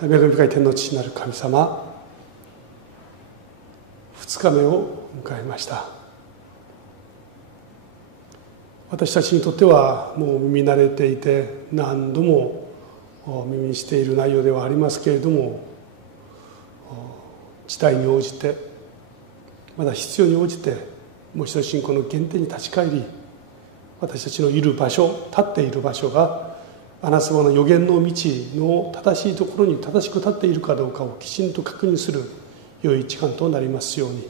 恵み深い天の父なる神様、2日目を迎えました。私たちにとってはもう耳慣れていて何度も耳にしている内容ではありますけれども、事態に応じてまだ必要に応じてもう一度信仰の原点に立ち返り、私たちのいる場所、立っている場所があなた様の予言の道の正しいところに正しく立っているかどうかをきちんと確認する良い時間となりますように、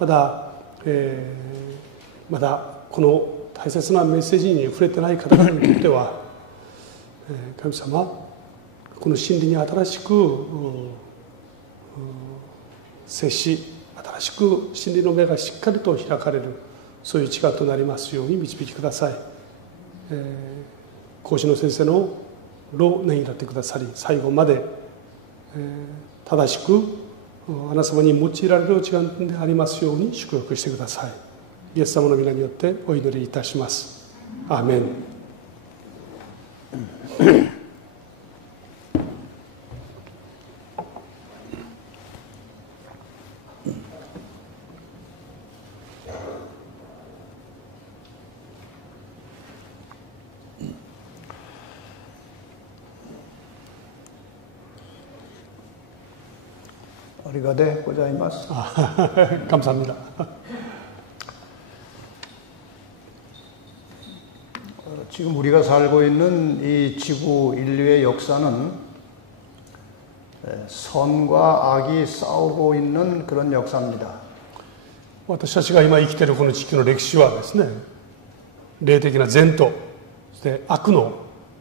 まだこの大切なメッセージに触れてない方々にとっては、神様、この真理に新しく接し、新しく真理の目がしっかりと開かれる、そういう時間となりますように導きください。講師の先生の労念になってくださり、最後まで、正しくあなた様に用いられる時間でありますように祝福してください。イエス様の皆によってお祈りいたします。アーメン。아리가데 고자이마스. 감사합니다. 지금 우리가 살고 있는 이 지구 인류의 역사는 선과 악이 싸우고 있는 그런 역사입니다. 私たちが今生きているこの地球の歴史はですね、霊的な善とそして悪の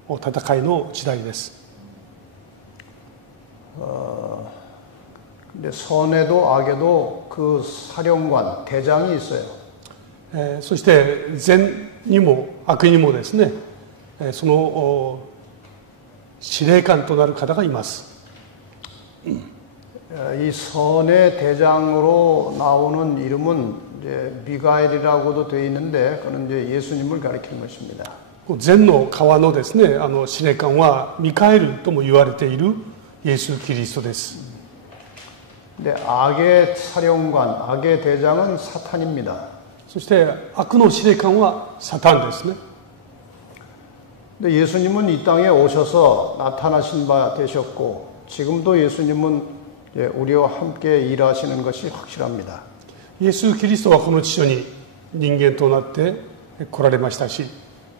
戦いの時代です。근데 선에도 악에도 그 사령관, 대장이 있어요. そして善にも悪にもですね、その司令官となる方がいます。이 선의 대장으로 나오는 이름은 이제 미가엘이라고도 되어 있는데, 그는 이제 예수님을 가리키는 것입니다. 善の川のですね、司令官はミカエルとも言われているイエス・キリストです。근데 악의 사령관, 악의 대장은 사탄입니다. そして悪の司令官はサタンですね。 근데 예수님은 이 땅에 오셔서 나타나신 바 되셨고, 지금도 예수님은 우리와 함께 일하시는 것이 확실합니다. イエス・キリストはこの地上に人間となって来られましたし、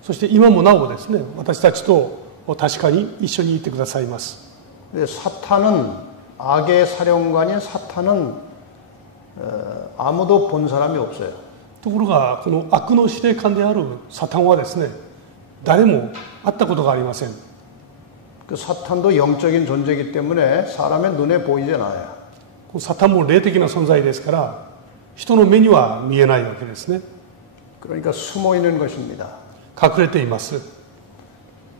そして今もなおですね、私たちと確かに一緒にいてくださいます。 사탄은 악의 사령관인 사탄은 아무도 본 사람이 없어요. ところがこの悪の司令官であるサタンはですね、誰も会ったことがありません。 그 사탄도 영적인 존재이기 때문에 사람의 눈에 보이지 않아요. サタンも霊的な存在ですから、人の目には見えないわけですね。 그러니까 숨어 있는 것입니다. 隠れています。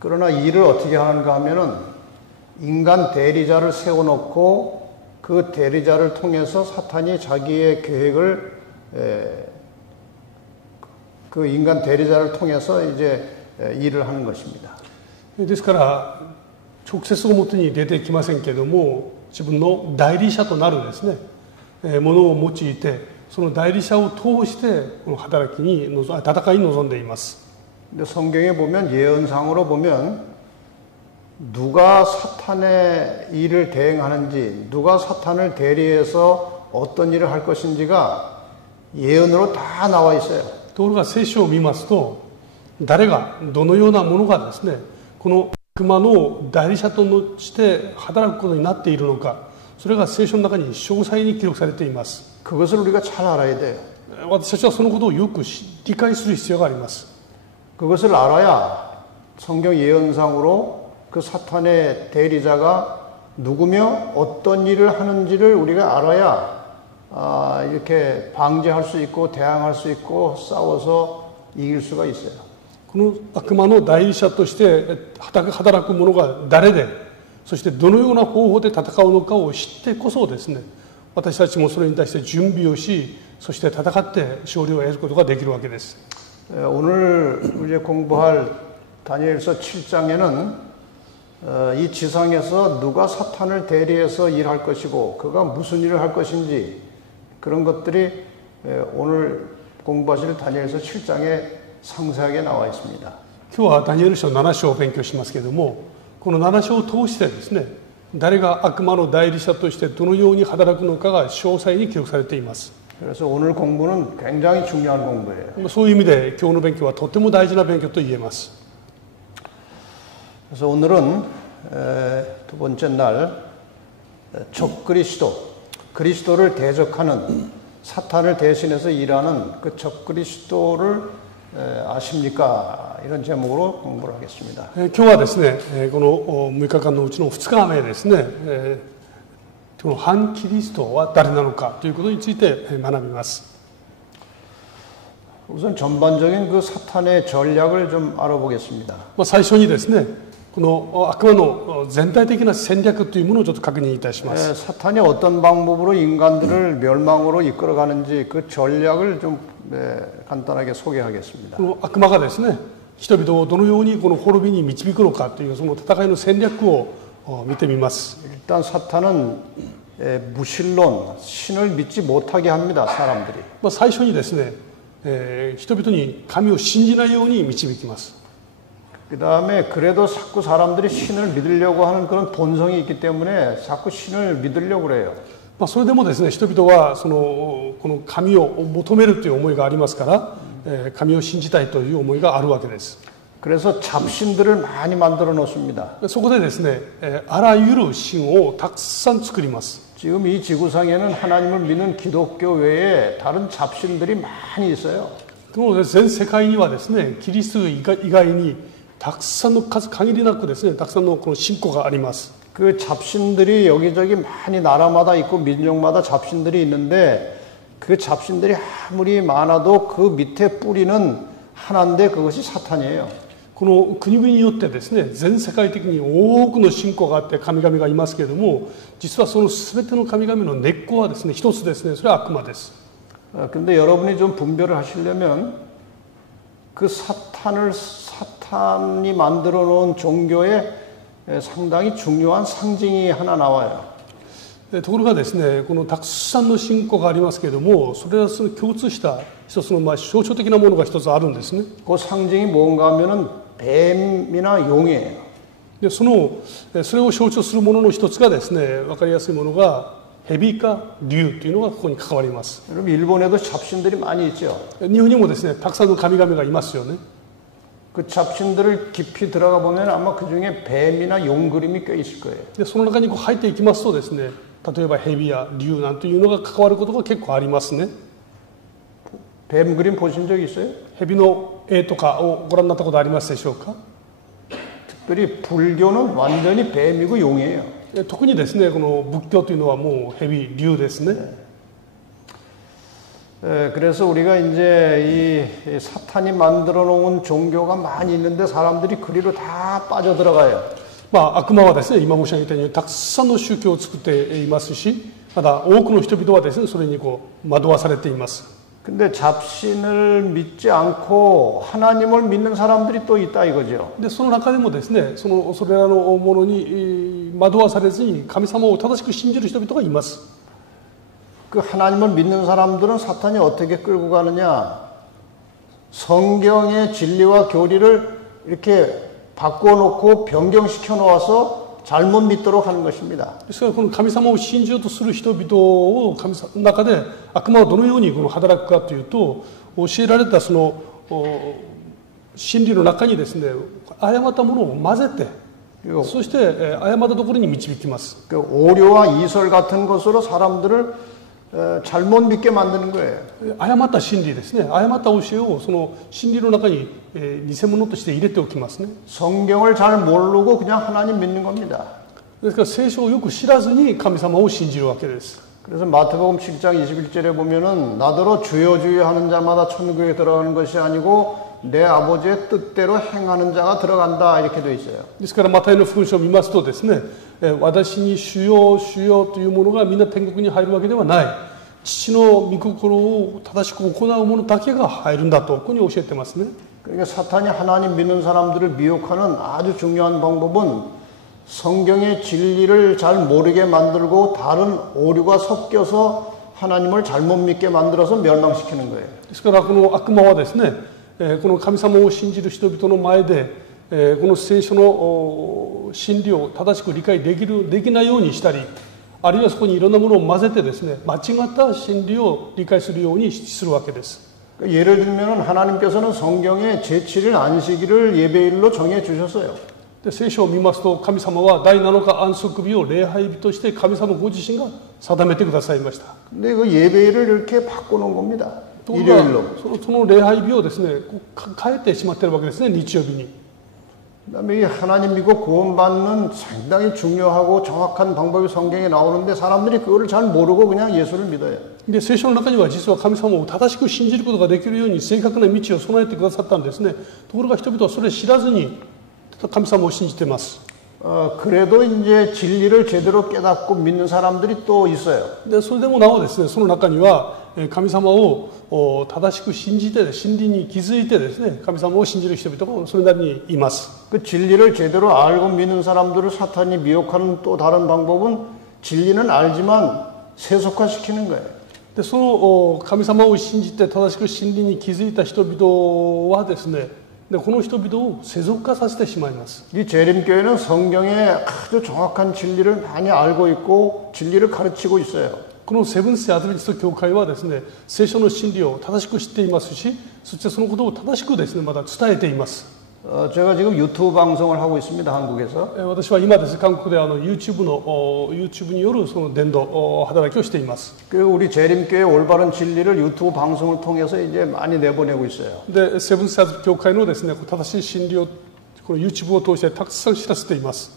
그러나 일을 어떻게 하는가 하면은 인간 대리자를 세워놓고 그 대리자를 통해서 사탄이 자기의 계획을 그 인간 대리자를 통해서 이제 일을 하는 것입니다. ですから直接表に出てきませんけれども、自分の代理者となるですね、ものを用いて、その代理者を通してこの戦いに臨んでいます。 근데 성경에 보면 예언상으로 보면 누가 사탄의 일을 대행하는지, 누가 사탄을 대리해서 어떤 일을 할 것인지가 예언으로 다 나와 있어요. ところが聖書を見ますと、誰がどのようなものがですね、この悪魔の代理者として働くことになっているのか、それが聖書の中に詳細に記録されています。 그것을 우리가 잘 알아야 돼요. 私たちはそのことをよく理解する必要があります。 그것을 알아야 성경 예언상으로 그 사탄의 대리자가 누구며 어떤 일을 하는지를 우리가 알아야 이렇게 방지할 수 있고 대항할 수 있고 싸워서 이길 수가 있어요. この悪魔の代理者として働く者が誰で、そしてどのような方法で戦うのかを知ってこそですね、私たちもそれに対して準備をし、そして戦って勝利を得ることができるわけです。 오늘 이제 공부할 다니엘서 7장에는 이 지상에서 누가 사탄을 대리해서 일할 것이고 그가 무슨 일을 할 것인지 그런 것들이 오늘 공부하실 다니엘서 7장에 상세하게 나와 있습니다. 今日はダニエル書7章を勉強しますけれども、この7章を通してですね、誰が悪魔の代理者としてどのように働くのかが詳細に記録されています。 그래서 오늘 공부는 굉장히 중요한 공부예요. そういう意味で今日の勉強はとても大事な勉強と言えます。 그래서 오늘은 두 번째 날 적그리스도, 그리스도를 대적하는 사탄을 대신해서 일하는 그 적그리스도를 아십니까? 이런 제목으로 공부를 하겠습니다. 今日はですね、この6日間のうちの2日目ですね、この反キリストは誰なのかということについて学びます。 우선 전반적인 그 사탄의 전략을 좀 알아보겠습니다. 最初にですね、この悪魔の全体的な戦略というものをちょっと確認いたします。 사탄이 어떤 방법으로 인간들을 멸망으로 이끌어가는지 그 전략을 좀 간단하게 소개하겠습니다. この悪魔がですね、人々をどのようにこの滅びに導くのかというその戦いの戦略を見てみます。 일단 사탄은 무신론, 신을 믿지 못하게 합니다. 사람들이. 最初にですね、人々に神を信じないように導きます。 그 다음에 그래도 자꾸 사람들이 신을 믿으려고 하는 그런 본성이 있기 때문에 자꾸 신을 믿으려고 그래요. それでもですね、人々はこの神を求めるという思いがありますから、神を信じたいという思いがあるわけです。 그래서 잡신들을 많이 만들어 놓습니다. そこでですね、あらゆる神をたくさん作ります。 지금 이 지구상에는 하나님을 믿는 기독교 외에 다른 잡신들이 많이 있어요. 全世界にはですね、キリスト以外にたくさんの数限りなくですね、たくさんのこの信仰があります。 그 잡신들이 여기저기 많이 나라마다 있고 민족마다 잡신들이 있는데 그 잡신들이 아무리 많아도 그 밑에 뿌리는 하나인데 그것이 사탄이에요. この国々によってですね、全世界的に多くの信仰があって神々がいますけれども、実はその全ての神々の根っこはですね、一つですね、それは悪魔です。 근데 여러분이 좀 분별을 하시려면 그 사탄이 만들어 놓은 종교에 상당히 중요한 상징이 하나 나와요. ところがですね、このたくさんの信仰がありますけれども、それはその共通した一つの象徴的なものが一つあるんですね。 그 상징이 뭔가 하면은 뱀이나 용이에요. でそれを象徴するものの一つがですね、分かりやすいものが蛇か竜というのがここに関わります。 여러분 일본에도 잡신들이 많이 있죠. 日本にもですね、たくさんの神々がいますよね。 그 잡신들을 깊이 들어가 보면 아마 그 중에 뱀이나 용 그림이 꽤 있을 거예요. でその中に入っていきますとですね、例えば蛇や竜なんていうのが関わることが結構ありますね。 뱀 그림 보신 적 있어요? 蛇の絵とかをご覧になったことありますでしょうか？ 특별히 불교는 완전히 뱀이고 용이에요. 特にですね、この仏教というのはもう蛇、竜ですね。 그래서 우리가 이제 이 사탄이 만들어 놓은 종교가 많이 있는데 사람들이 그리로 다 빠져 들어가요. 悪魔はですね、今申し上げたようにたくさんの宗教を作っていますし、まだ多くの人々はですね、それに惑わされています。 근데 잡신을 믿지 않고 하나님을 믿는 사람들이 또 있다 이거죠. でその中でもですね、それらのものに惑わされずに神様を正しく信じる人々がいます。 그 하나님을 믿는 사람들은 사탄이 어떻게 끌고 가느냐? 성경의 진리와 교리를 이렇게 바꿔놓고 변경시켜 놓아서 잘못 믿도록 하는 것입니다. ですからこの神様を信じようとする人々を神様の中で悪魔はどのように働くかというと、教えられたその真理の中にですね、誤ったものを混ぜて、そして誤ったところに導きます。 그 오류와 이설 같은 것으로 사람들을 잘못 믿게 만드는 거예요. 誤った真理ですね、誤った教えをその真理の中に偽物として入れておきますね。 성경을 잘 모르고 그냥 하나님 믿는 겁니다. ですから聖書をよく知らずに神様を信じるわけです。 그래서 마태복음 7장 21절에 보면은 나더러 주여 주여 하는 자마다 천국에 들어가는 것이 아니고 내 아버지의 뜻대로 행하는 자가 들어간다 이렇게 돼 있어요. ですからマタイの福音書を見ますとですね、私に主よ主よというものがみんな天国に入るわけではない。父の御心を正しく行う者だけが入るんだとここに教えてますね。 그러니까 사탄이 하나님 믿는 사람들을 미혹하는 아주 중요한 방법은 성경의 진리를 잘 모르게 만들고 다른 오류가 섞여서 하나님을 잘못 믿게 만들어서 멸망시키는 거예요. ですからこの悪魔はですね、この神様を信じる人々の前で、この聖書の真理を正しく理解できないようにしたり、あるいはそこにいろんなものを混ぜてですね、間違った真理を理解するようにするわけです。 예를 들면 하나님께서는 성경에 제7일 안식일을 예배일로 정해 주셨어요. で聖書を見ますと、神様は第7日安息日を礼拝日として神様ご自身が定めてくださいました。 근데 그 예배일을 이렇게 바꿔놓은 겁니다. ところが 일요일로. その礼拝日をですね、変えてしまっているわけですね、日曜日に。 그다음에 이 하나님 믿고 구원받는 상당히 중요하고 정확한 방법이 성경에 나오는데 사람들이 그거를 잘 모르고 그냥 예수를 믿어요. で聖書の中には実は神様を正しく信じることができるように正確な道を備えてくださったんですね。ところが人々はそれを知らずに神様を信じています。 그래도 이제 진리를 제대로 깨닫고 믿는 사람들이 또 있어요. でそれでもなおですね、その中には神様を正しく信じて真理に気づいてですね、神様を信じる人々がそれなりにいます。 그 진리를 제대로 알고 믿는 사람들을 사탄이 미혹하는 또 다른 방법은 진리는 알지만 세속화시키는 거예요. でその神様を信じて正しく真理に気づいた人々はですね、でこの人々を世俗化させてしまいます。 이 재림교회는 성경의 아주 정확한 진리를 많이 알고 있고 진리를 가르치고 있어요. このセブンス・アドベンチスト教会はですね、聖書の真理を正しく知っていますし、そしてそのことを正しくですね、まだ伝えています。 제가 지금 유튜브 방송을 하고 있습니다. 한국에서. 私は今ですね、韓国でYouTube によるその伝道働きをしています。 그리고 우리 재림교회 올바른 진리를 유튜브 방송을 통해서 이제 많이 내보내고 있어요. で、セブンス・アドベンチスト教会のですね、正しい真理をこの YouTube を通してたくさん知らせています。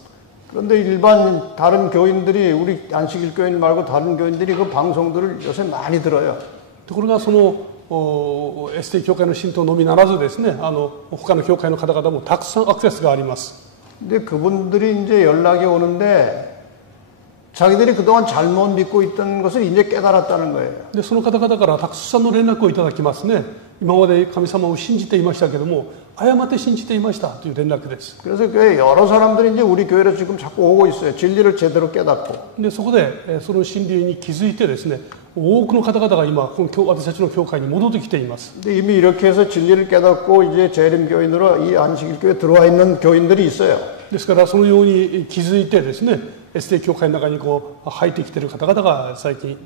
그런데 일반 다른 교인들이 우리 안식일 교인 말고 다른 교인들이 그 방송들을 요새 많이 들어요. ところがそのST 教会の信徒のみならずですね、他の教会の方々もたくさんアクセスがあります。 근데 그분들이 이제 연락이 오는데 자기들이 그동안 잘못 믿고 있던 것을 이제 깨달았다는 거예요. でその方々からたくさんの連絡をいただきますね。今まで神様を信じていましたけども、誤って信じていましたという連絡です。 그래서 교회 여러 사람들이 이제 우리 교회로 지금 자꾸 오고 있어요. 진리를 제대로 깨닫고. でそこでその真理に気づいてですね、多くの方々が今この私たちの教会に戻ってきています。 근데 이미 이렇게 해서 진리를 깨닫고 이제 재림 교인으로 이 안식일 교회에 들어와 있는 교인들이 있어요. ですからそのように気づいてですね、ST 教会の中に入ってきている方々が最近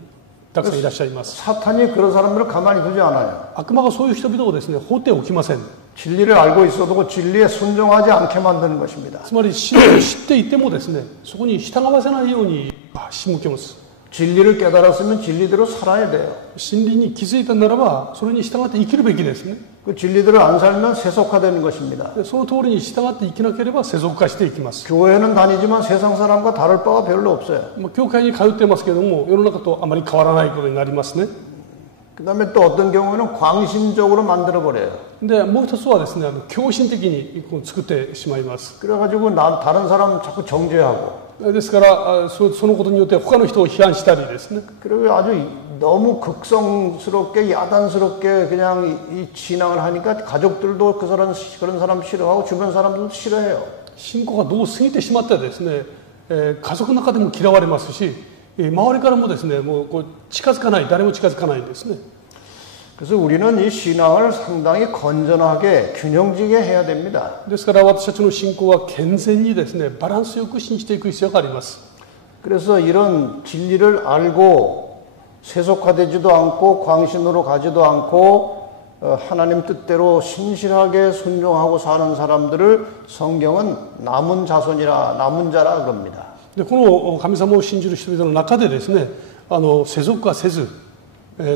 たくさんいらっしゃいます。 사탄이 그런 사람들을 가만히 두지 않아요. 悪魔がそういう人々をですね、放っておきません。 진리를 알고 있어도 그 진리에 순종하지 않게 만드는 것입니다. つまり真理を知っていてもですね、そこに従わせないように仕向けます。 진리를 깨달았으면 진리대로 살아야 돼요. 真理に気づいたならばそれに従って生きるべきですね。 그 진리대로 안 살면 세속화되는 것입니다. その通りに従って生きなければ世俗化していきます。 교회는 다니지만 세상 사람과 다를 바가 별로 없어요. 教会に通ってますけども、世の中とあまり変わらないことになりますね。 그다음에 또 어떤 경우에는 광신적으로 만들어 버려요. でもう一つはですね、狂信的に作ってしまいます。 그래가지고 다른 사람 자꾸 정죄하고. ですからそのことによって他の人を批判したりですね。 그리고 아주 너무 극성스럽게 야단스럽게 그냥 이 신앙을 하니까 가족들도 그런 사람 싫어하고 주변 사람들도 싫어해요. 信仰がどう過ぎてしまってですね、家族の中でも嫌われますし、周りからもですね、もう近づかない、誰も近づかないんですね。 그래서 우리는 이 신앙을 상당히 건전하게 균형지게 해야 됩니다. ですから私たちの信仰は健全にですね、バランスよく信じていく必要があります。 그래서 이런 진리를 알고 세속화되지도 않고 광신으로 가지도 않고 하나님 뜻대로 신실하게 순종하고 사는 사람들을 성경은 남은 자손이라 남은 자라 그럽니다. でこの神様を信じる人々の中でですね、世俗化せず、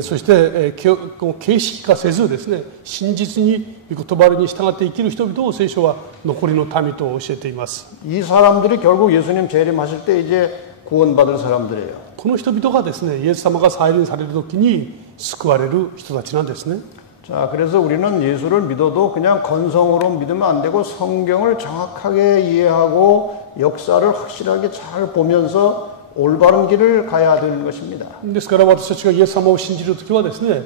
そして形式化せずですね、真実に御言葉に従って生きる人々を聖書は残りの民と教えています。 이 사람들이 결국 예수님 재림하실 때 이제 구원받을 사람들이에요. この人々がですね、イエス様が再臨される時に救われる人たちなんですね。 자, 그래서 우리는 예수를 믿어도 그냥 건성으로 믿으면 안 되고 성경을 정확하게 이해하고 역사를 확실하게 잘 보면서 올바른 길을 가야 되는 것입니다. ですから私たちがイエス様を信じるときはですね、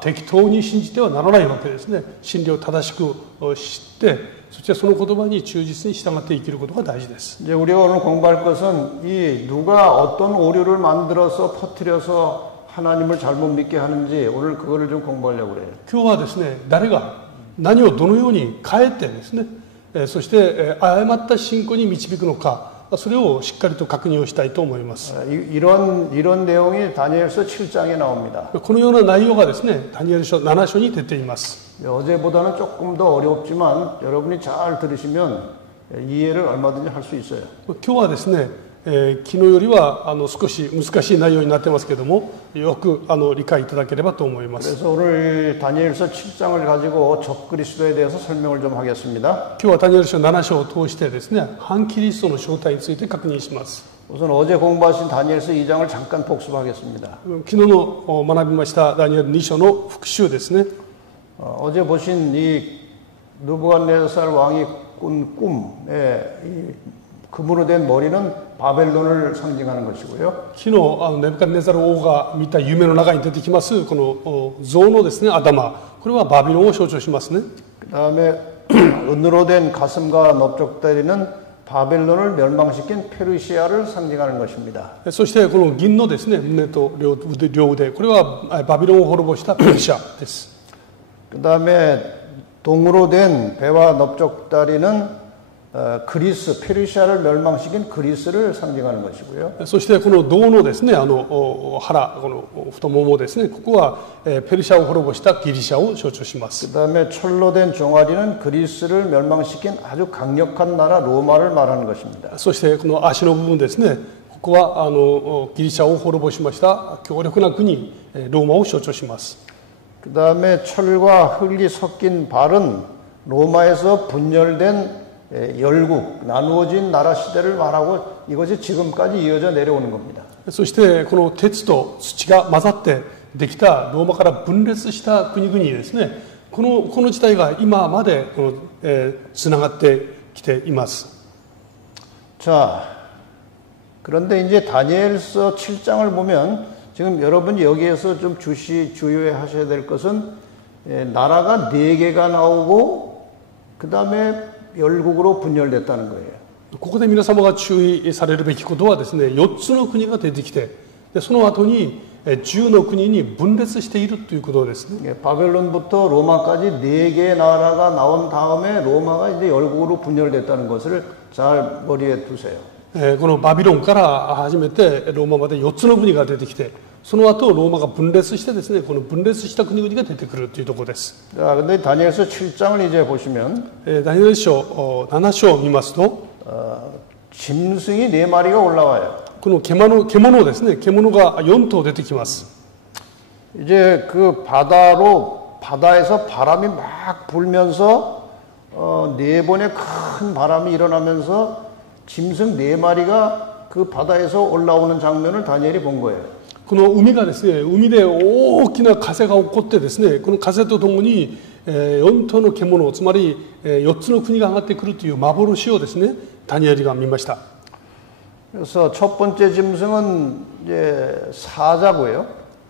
適当に信じてはならないわけですね。真理を正しく知って、そしてその言葉に忠実に従って生きることが大事です。 이제 우리가 오늘 공부할 것은 이 누가 어떤 오류를 만들어서 퍼뜨려서 하나님을 잘못 믿게 하는지 오늘 그거를 좀 공부하려고 그래요. 今日はですね、誰が何をどのように変えてですね、そして誤った信仰に導くのか、それをしっかりと確認をしたいと思います。 이런 내용이 다니엘서 7장에 나옵니다. このような内容がですね、ダニエル書7章に出ています。 어제보다는 조금 더 어렵지만 여러분이 잘 들으시면 이해를 얼마든지 할 수 있어요. 今日はですね、昨日よりは少し難しい内容になってますけども、よく理解いただければと思います。 그래서 오늘 다니엘서 7장을 가지고 적그리스도에 대해서 설명을 좀 하겠습니다. 今日はダニエル書7章を通してですね、反キリストの正体について確認します。 우선 어제 공부하신 다니엘서 2장을 잠깐 복습하겠습니다. 昨日の学びましたダニエル2章の復習ですね。 어제 보신 이 느부갓네살 왕이 꾼 꿈에 이 금으로 된 머리는 바벨론을 상징하는 것이고요. 昨日ネブカデネザル王が見た夢の中に出てきますこの像のですね頭、これはバビロンを象徴しますね。 그다음에 은으로 된 가슴과 넓적다리는 바벨론을 멸망시킨 페르시아를 상징하는 것입니다. そしてこの銀のですね胸と両腕、これはバビロンを滅ぼしたペルシャです。 그다음에 동으로 된 배와 넓적다리는 그리스, 페르시아를 멸망시킨 그리스를 상징하는 것이고요. そしてこの銅のですね腹、この太ももですね、ここはペルシャを滅ぼしたギリシャを象徴します。 그다음에 철로 된 종아리는 그리스를 멸망시킨 아주 강력한 나라 로마를 말하는 것입니다. そしてこの足の部分ですね、ここはギリシャを滅ぼしました強力な国ローマを象徴します。 그다음에 철과 흙이 섞인 발은 로마에서 분열된 열국, 나누어진 나라 시대를 말하고 이것이 지금까지 이어져 내려오는 겁니다. そしてこの鉄と土が混ざってできたローマから分裂した国々ですね、この時代が今までつながってきています。 자, 그런데 이제 다니엘서 7장을 보면 지금 여러분이 여기에서 좀 주의하셔야 될 것은 나라가 4개가 나오고 그 다음에 열국으로 분열됐다는 거예요. ここで皆様が注意されるべきことはですね、4つの国が出てきて、でその後に10の国に分裂しているということですね。 바벨론부터 로마까지 4개의 나라가 나온 다음에 로마가 이제 열국으로 분열됐다는 것을 잘 머리에 두세요. このバビロンから始めてローマまで4つの国が出てきて、その後ローマが分裂してですね、この分裂した国々が出てくるというところです。 자, 근데 다니엘서 7장을 이제 보시면 ダニエル書7章を見ますと、 짐승이 4마리가 올라와요. この獣ですね、獣が4頭出てきます。 이제 그 바다에서 바람이 막 불면서 4번의 큰 바람이 일어나면서 짐승 4마리가 그 바다에서 올라오는 장면을 다니엘이 본 거예요. この海がですね、海で大きな風が起こってですね、この風とともに4頭の獣、つまり4つの国が上がってくるという幻をですね、ダニエルが見ました。 그래서 첫 번째 짐승은 이제 사자고요.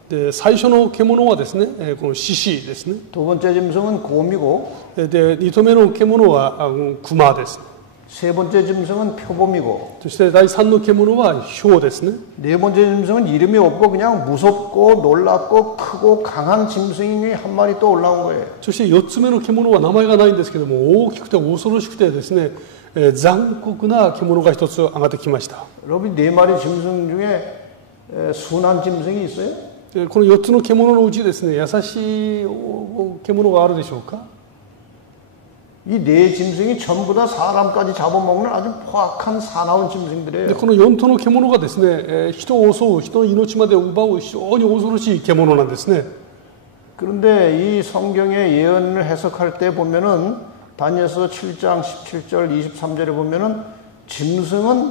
で最初の獣はですね、この獅子ですね。 두 번째 짐승은 곰이고 で2頭目の獣は熊です。 세 번째 짐승은 표범이고 そして第3の獣は豹ですね。 네 번째 짐승은 이름이 없고 그냥 무섭고 놀랍고 크고 강한 짐승이 한 마리 또 올라온 거예요. そして4つ目の獣は名前がないんですけども、大きくて恐ろしくてですね、残酷な獣が一つ上がってきました。 여러분 네 마리 짐승 중에 순한 짐승이 있어요? この4つの獣のうちですね、優しい獣があるでしょうか？ 이 네 짐승이 전부 다 사람까지 잡아먹는 아주 포악한 사나운 짐승들이에요. でこの4頭の獣がですね、人を襲う、人の命まで奪う非常に恐ろしい獣なんですね。 그런데 이 성경의 예언을 해석할 때 보면은 다니엘서 7장 17절 23절에 보면은 짐승은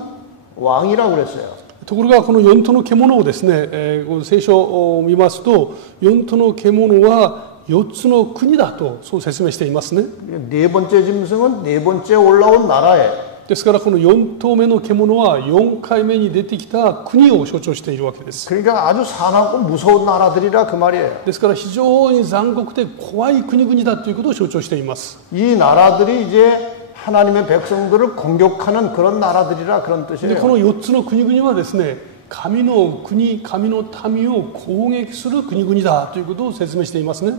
왕이라고 그랬어요. ところがこの4頭の獣をですね、聖書を見ますと、4頭の獣は4つの国だとそう説明していますね。 네 번째 짐승은 네 번째 올라온 나라에 ですからこの4頭目の獣は4回目に出てきた国を象徴しているわけです。 그러니까 아주 사납고 무서운 나라들이라 그 말이에요. ですから非常に残酷で怖い国々だということを象徴しています。 이 나라들이 이제 하나님의 백성들을 공격하는 그런 나라들이라 그런 で 뜻이에요. この4つの国々はですね、神の国、神の民を攻撃する国々だということを説明していますね。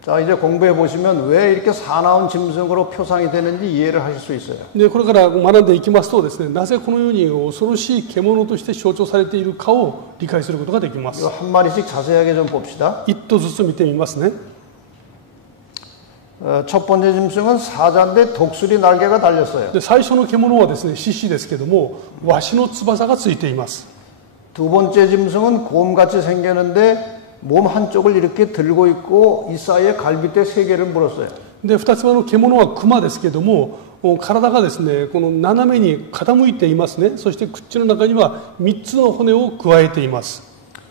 자, 이제 공부해 보시면 왜 이렇게 사나운 짐승으로 표상이 되는지 이해를 하실 수 있어요. でこれから学んでいきますとですね、なぜこのように恐ろしい獣として象徴されているかを理解することができます。 이거 한 마리씩 자세하게 좀 봅시다. 一頭ずつ見てみますね。 첫 번째 짐승은 사자인데 독수리 날개가 달렸어요. で最初の獣はですね、獅子ですけども、ワシの翼がついています。 두 번째 짐승은 곰같이 생겼는데 몸 한쪽을 이렇게 들고 있고 이 사이에 갈빗대 3개를 물었어요. で2つ目の獣は熊ですけども、体がですね、この斜めに傾いていますね。そして口の中には3つの骨を加えています。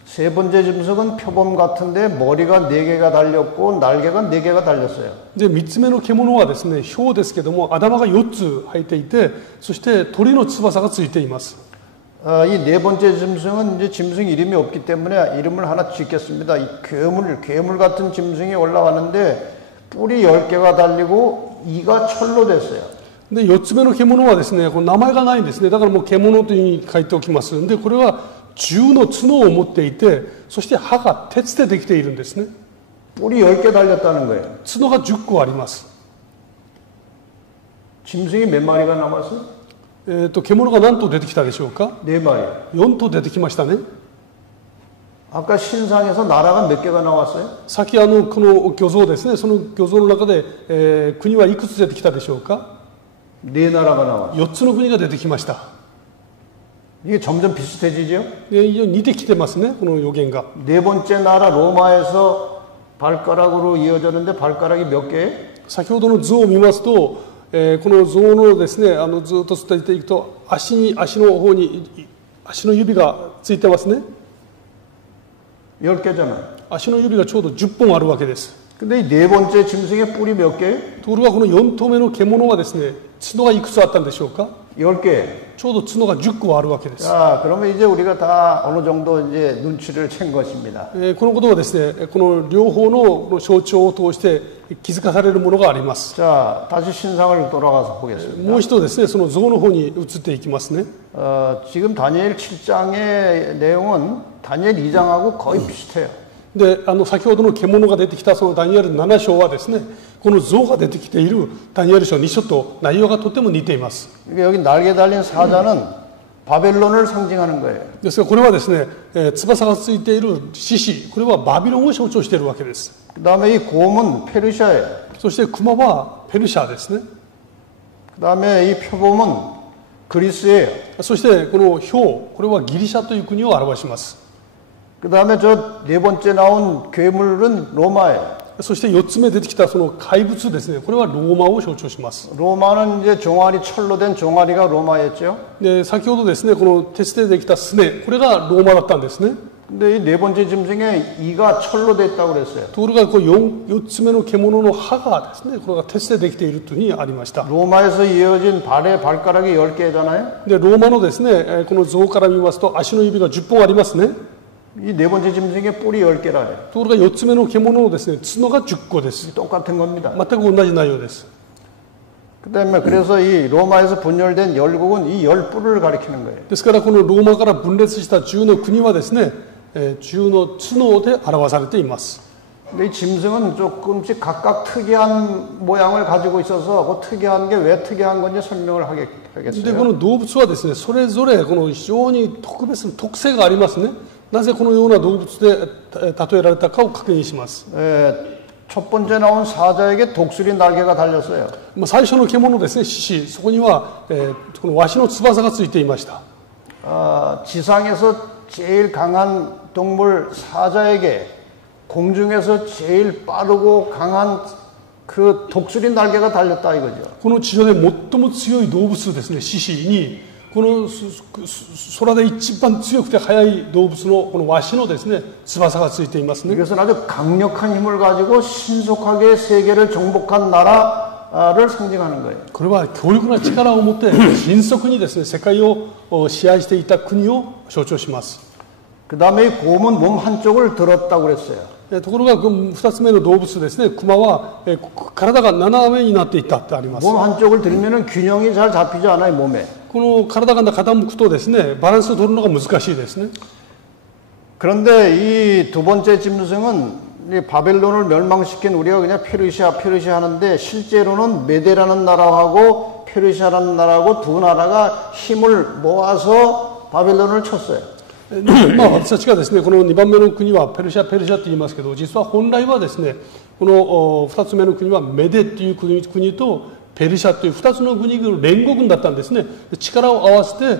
세 번째 짐승은 표범 같은데 머리가 4개가 달렸고 날개가 4개가 달렸어요. で3つ目の獣はですね、豹ですけども、頭が4つ生えていて、そして鳥の翼がついています。 이 네 번째 짐승은 이제 짐승 이름이 없기 때문에 이름을 하나 짓겠습니다. 이 괴물 같은 짐승이 올라왔는데 뿔이 10개가 달리고 이가 철로 됐어요. で4つ目の獣はですね、この名前がないんですね。だからもう獣というふうに書いておきます。でこれは10の角を持っていて、そして歯が鉄でできているんですね。 뿔이 10개 달렸다는 거예요. 角が10個あります。 짐승이 몇 마리가 남았어요? 獣が何頭出てきたでしょうか。 4마리. 4頭出てきましたね。 아까 신상에서 나라가 몇 개가 나왔어요? さっきこの巨像ですね、その巨像の中で、国はいくつ出てきたでしょうか。 4나라가 나왔어요. 4つの国が出てきました。 이게 점점 비슷해지죠? で似てきてますね、この予言が。 네 번째 나라 로마에서 발가락으로 이어졌는데 발가락이 몇 개예요? 先ほどの図を見ますと、この像のですね、ずっと伝えていくと足の方に足の指がついてますね。 10개잖아요. 足の指がちょうど10本あるわけです。 근데 이 네 번째 짐승의 뿔이 몇 개예요? ところがこの4頭目の獣はですね、角がいくつあったんでしょうか。 10개. ちょうど角が10個あるわけです。 자, 그러면 이제 우리가 다 어느 정도 이제 눈치를 챈 것입니다. このことはですね、この両方のこの象徴を通して気づかされるものがあります。 자, 다시 신상을 돌아가서 보겠습니다. もう一度ですね、その像の方に移っていきますね。 지금 다니엘 7장의 내용은 다니엘 2장하고 거의 비슷해요. で先ほどの獣が出てきたそのダニエル7章はですね、この像が出てきているダニエル書2章と内容がとても似ています。 여기 날개 달린 사자는 바벨론을 상징하는 거예요. ですがこれはですね、翼がついている獅子、これはバビロンを象徴しているわけです。 그다음에 이 곰은 페르시아예요. そして熊はペルシャですね。 그다음에 이 표범은 그리스예요. そしてこの豹、これはギリシャという国を表します。 그다음에 저 네 번째 나온 괴물은 로마예요. そして4つ目出てきたその怪物ですね、これはローマを象徴します。 로마는 이제 종아리 철로 된 종아리가 로마였죠. で先ほどですね、この鉄でできたすね、これがローマだったんですね。 근데 이 네 번째 짐승에 이가 철로 됐다고 그랬어요. ところがこう 4つ目の獣の歯がですね、これが鉄でできているというふうにありました。 로마에서 이어진 발에 발가락이 10개잖아요. でローマのですね、この像から見ますと足の指が10本ありますね。 이 네 번째 짐승의 뿔이 10개라요. ところが4つ目の獣のですね、角が10個です。 똑같은 겁니다. 全く同じ内容です。 그다음에 그래서 이 로마에서 분열된 열국은 이 10뿔을 가리키는 거예요. ですからこのローマから分裂した10の国はですね、10の角で表されています。 근데 이 짐승은 조금씩 각각 특이한 모양을 가지고 있어서 그 특이한 게 왜 특이한 건지 설명을 で 하겠어요. この動物はですね、それぞれこの非常に特別な特性がありますね。なぜこのような動物で例えられたかを確認します。 첫 번째 나온 사자에게 독수리 날개가 달렸어요. 最初の獣ですね、獅子、そこには、このワシの翼がついていました。 지상에서 제일 강한 동물 사자에게 공중에서 제일 빠르고 강한 그 독수리 날개가 달렸다 이거죠. この地上で最も強い動物ですね、獅子にこの空で一番強くて速い動物のこのワシのですね、翼がついていますね。 이것은 아주 강력한 힘을 가지고 신속하게 세계를 정복한 나라 力,를 상징하는 거예요. これは強力な力を持って迅速にですね、世界を支配していた国を象徴します。 그 다음에 이 곰은 몸 한쪽을 들었다고 그랬어요. ところが2つ目の動物ですね、クマは体が斜めになっていったってあります。 몸 한쪽을 들면은 균형이 잘 잡히지 않아요, 몸에. この体が傾くとですね、バランスを取るのが難しいですね。 그런데 이 두 번째 짐승은 이 바벨론을 멸망시킨 우리가 그냥 페르시아 하는데 실제로는 메데라는 나라하고 페르시아라는 나라하고 두 나라가 힘을 모아서 바벨론을 쳤어요. まあ私たちがですね、この2番目の国はペルシャと言いますけど、実は本来はですね、この2つ目の国はメデという国とペルシャという2つの国の連合軍だったんですね。力を合わせて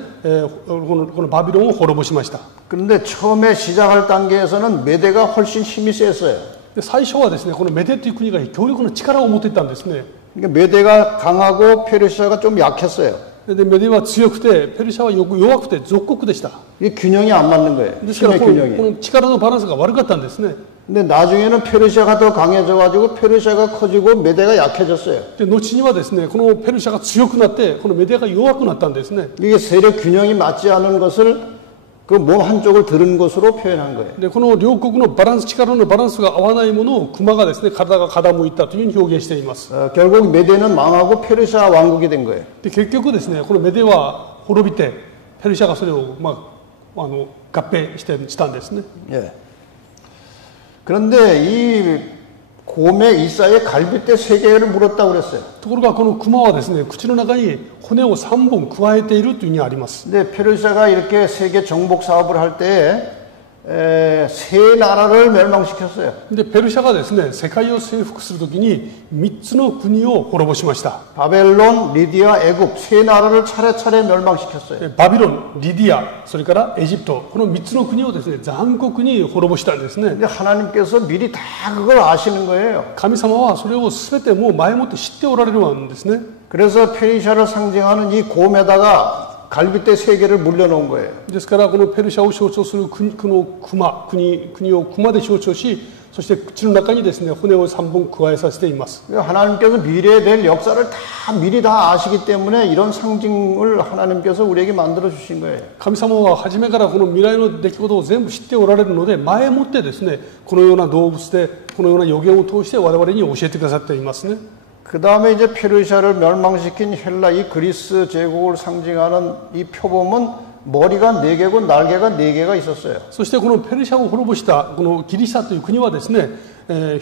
このバビロンを滅ぼしました。 그런데 처음에 시작할 단계에서는 메데가 훨씬 힘이 셌어요. 最初はですね、このメデという国が強力な力を持っていたんですね。 그러니까 메데가 강하고 페르시아가 좀 약했어요. でメデは強くてペルシャは弱くて属国でした。 이 균형이 안 맞는 거예요. ですから 힘의 こ 균형이. の力のバランスが悪かったんですね。 근데 나중에는 페르시아가 더 강해져가지고 페르시아가 커지고 메데가 약해졌어요. で後にはですね、このペルシャが強くなってこのメデが弱くなったんですね。 이게 세력 균형이 맞지 않은 것을 그 몸 한쪽을 들은 것으로 표현한 거예요. でこの両国のバランス、力のバランスが合わないものをクマがですね、体が傾いたというふうに表現しています。 결국 메데는 망하고 페르시아 왕국이 된 거예요. で結局ですね、このメデは滅びてペルシャがそれを合併したんですね。 예. 그런데 이 곰의 이사에 갈빗대 3개를 물었다고 그랬어요. ところがこのクマはですね、口の中に骨を3本加えているというふうにあります。 근데 페르시아가 이렇게 세계 정복 사업을 할 때에 세 나라를 멸망시켰어요. でペルシャがですね、世界を征服するときに3つの国を滅ぼしました。 바벨론, 리디아, 애굽 세 나라를 차례차례 멸망시켰어요. バビロン、リディア、それからエジプト、この3つの国をですね、残酷に滅ぼしたんですね。 근데 하나님께서 미리 다 그걸 아시는 거예요. 神様はそれを全てもう前もって知っておられるんですね。 그래서 페르시아를 상징하는 이 곰에다가 갈빗대 3개를 물려놓은 거예요. ですからこのペルシャを象徴する国をクマで象徴し、そして口の中にですね、骨を3本加えさせています。 하나님께서 미래에 될 역사를 다 미리 다 아시기 때문에 이런 상징을 하나님께서 우리에게 만들어 주신 거예요. 神様は初めからこの未来の出来事を全部知っておられるので、前もってですね、このような動物でこのような予言を通して我々に教えてくださっていますね。 그 다음에 이제 페르시아를 멸망시킨 헬라 이 그리스 제국을 상징하는 이 표범은 머리가 4개고 날개가 4개가 있었어요. そしてこのペルシャを滅ぼしたこのギリシャという国はですね、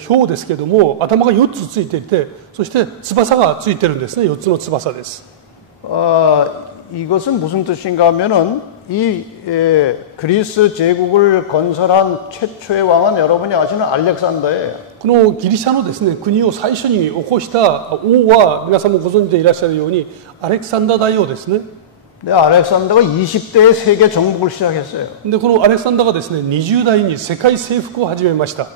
豹ですけども頭が4つついていて、そして翼がついてるんですね。4つの翼です。 이것은 무슨 뜻인가 하면은 이 그리스 제국을 건설한 최초의 왕은 여러분이 아시는 알렉산더예요. このギリシャのですね、国を最初に起こした王は皆さんもご存知でいらっしゃるようにアレクサンダー大王ですね。 네, 알렉산더가 20대에 세계 정복을 시작했어요. でこのアレクサンダーがですね、20代に世界征服を始めました。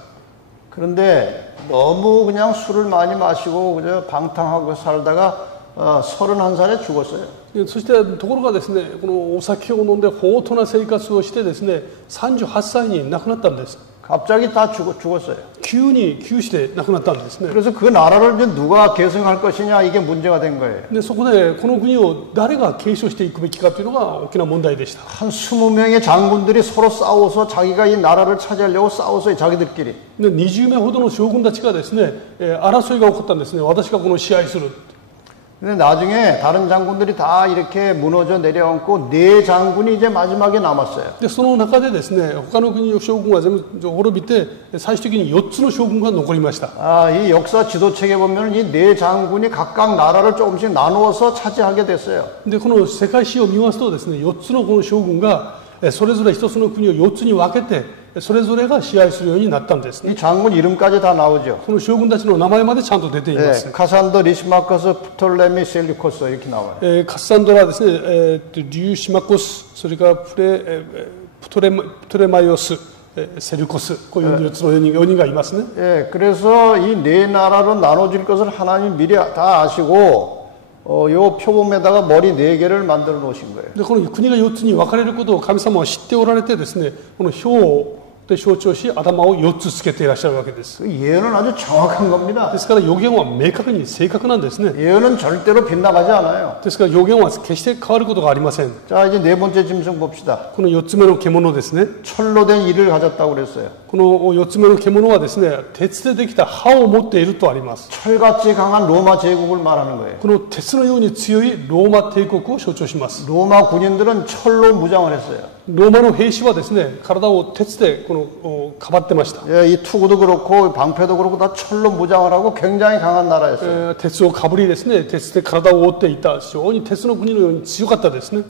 그런데 너무 그냥 술을 많이 마시고 그저 방탕하고 살다가 31살에 죽었어요. そしてところがですね、このお酒を飲んで放蕩な生活をしてですね、38歳に亡くなったんです。 갑자기 다 죽었어요. 急死で亡くなったんですね。 그래서 그 나라를 이제 누가 계승할 것이냐 이게 문제가 된 거예요. でそこでこの国を誰が継承していくべきかというのが大きな問題でした。 한 20명의 장군들이 서로 싸워서 자기가 이 나라를 차지하려고 싸웠어요. 자기들끼리. で20名ほどの将軍たちがですね、争いが起こったんですね。私がこの支配する。 근데 나중에 다른 장군들이 다 이렇게 무너져 내려앉고 4 장군이 이제 마지막에 남았어요. でその中でですね、他の国の将軍は全部滅びて、最終的に4つの将軍が残りました。 이 역사 지도책에 보면 이 4 장군이 각각 나라를 조금씩 나누어서 차지하게 됐어요. でこの世界史を見ますとですね、4つのこの将軍がそれぞれ1つの国を4つに分けて、それぞれが支配するようになったんですね。 이 장군 이름까지 다 나오죠. その将軍たちの名前までちゃんと出ています。 네, 카산더, 리시마커스, 프톨레미, 셀리코스 이렇게 나와요. カッサンドラですね、リューシマコス、それからプトレマイオス、セルコス、こういう4つの4人がいますね。 예, 그래서 이 4 나라로 나눠질 것을 하나님 미리 다 아시고 요 표범에다가 머리 4개를 만들어 놓으신 거예요. でこの国が4つに分かれることを神様は知っておられてですね、この豹で象徴し頭を4つつけていらっしゃるわけです。 그 예언은 아주 정확한 겁니다. ですから予言は明確に正確なんですね。 예언은 절대로 빗나가지 않아요. ですから予言は決して変わることがありません。 자, 이제 네 번째 짐승 봅시다. この4つ目の獣ですね。 철로 된 이를 가졌다고 그랬어요. この4つ目の獣はですね、鉄でできた歯を持っているとあります。 철같이 강한ローマ 제국을 말하는 거예요. この鉄のように強いローマ帝国を象徴します。 로마 군인들은 철로 무장을 했어요. ローマの兵士はですね、体を鉄でかばってました。 예, 이 투구도 그렇고 방패도 그렇고 다 철로 무장을 하고 굉장히 강한 나라였어요. 鉄をかぶりですね、鉄で体を覆っていた非常に鉄の国のように強かったですね。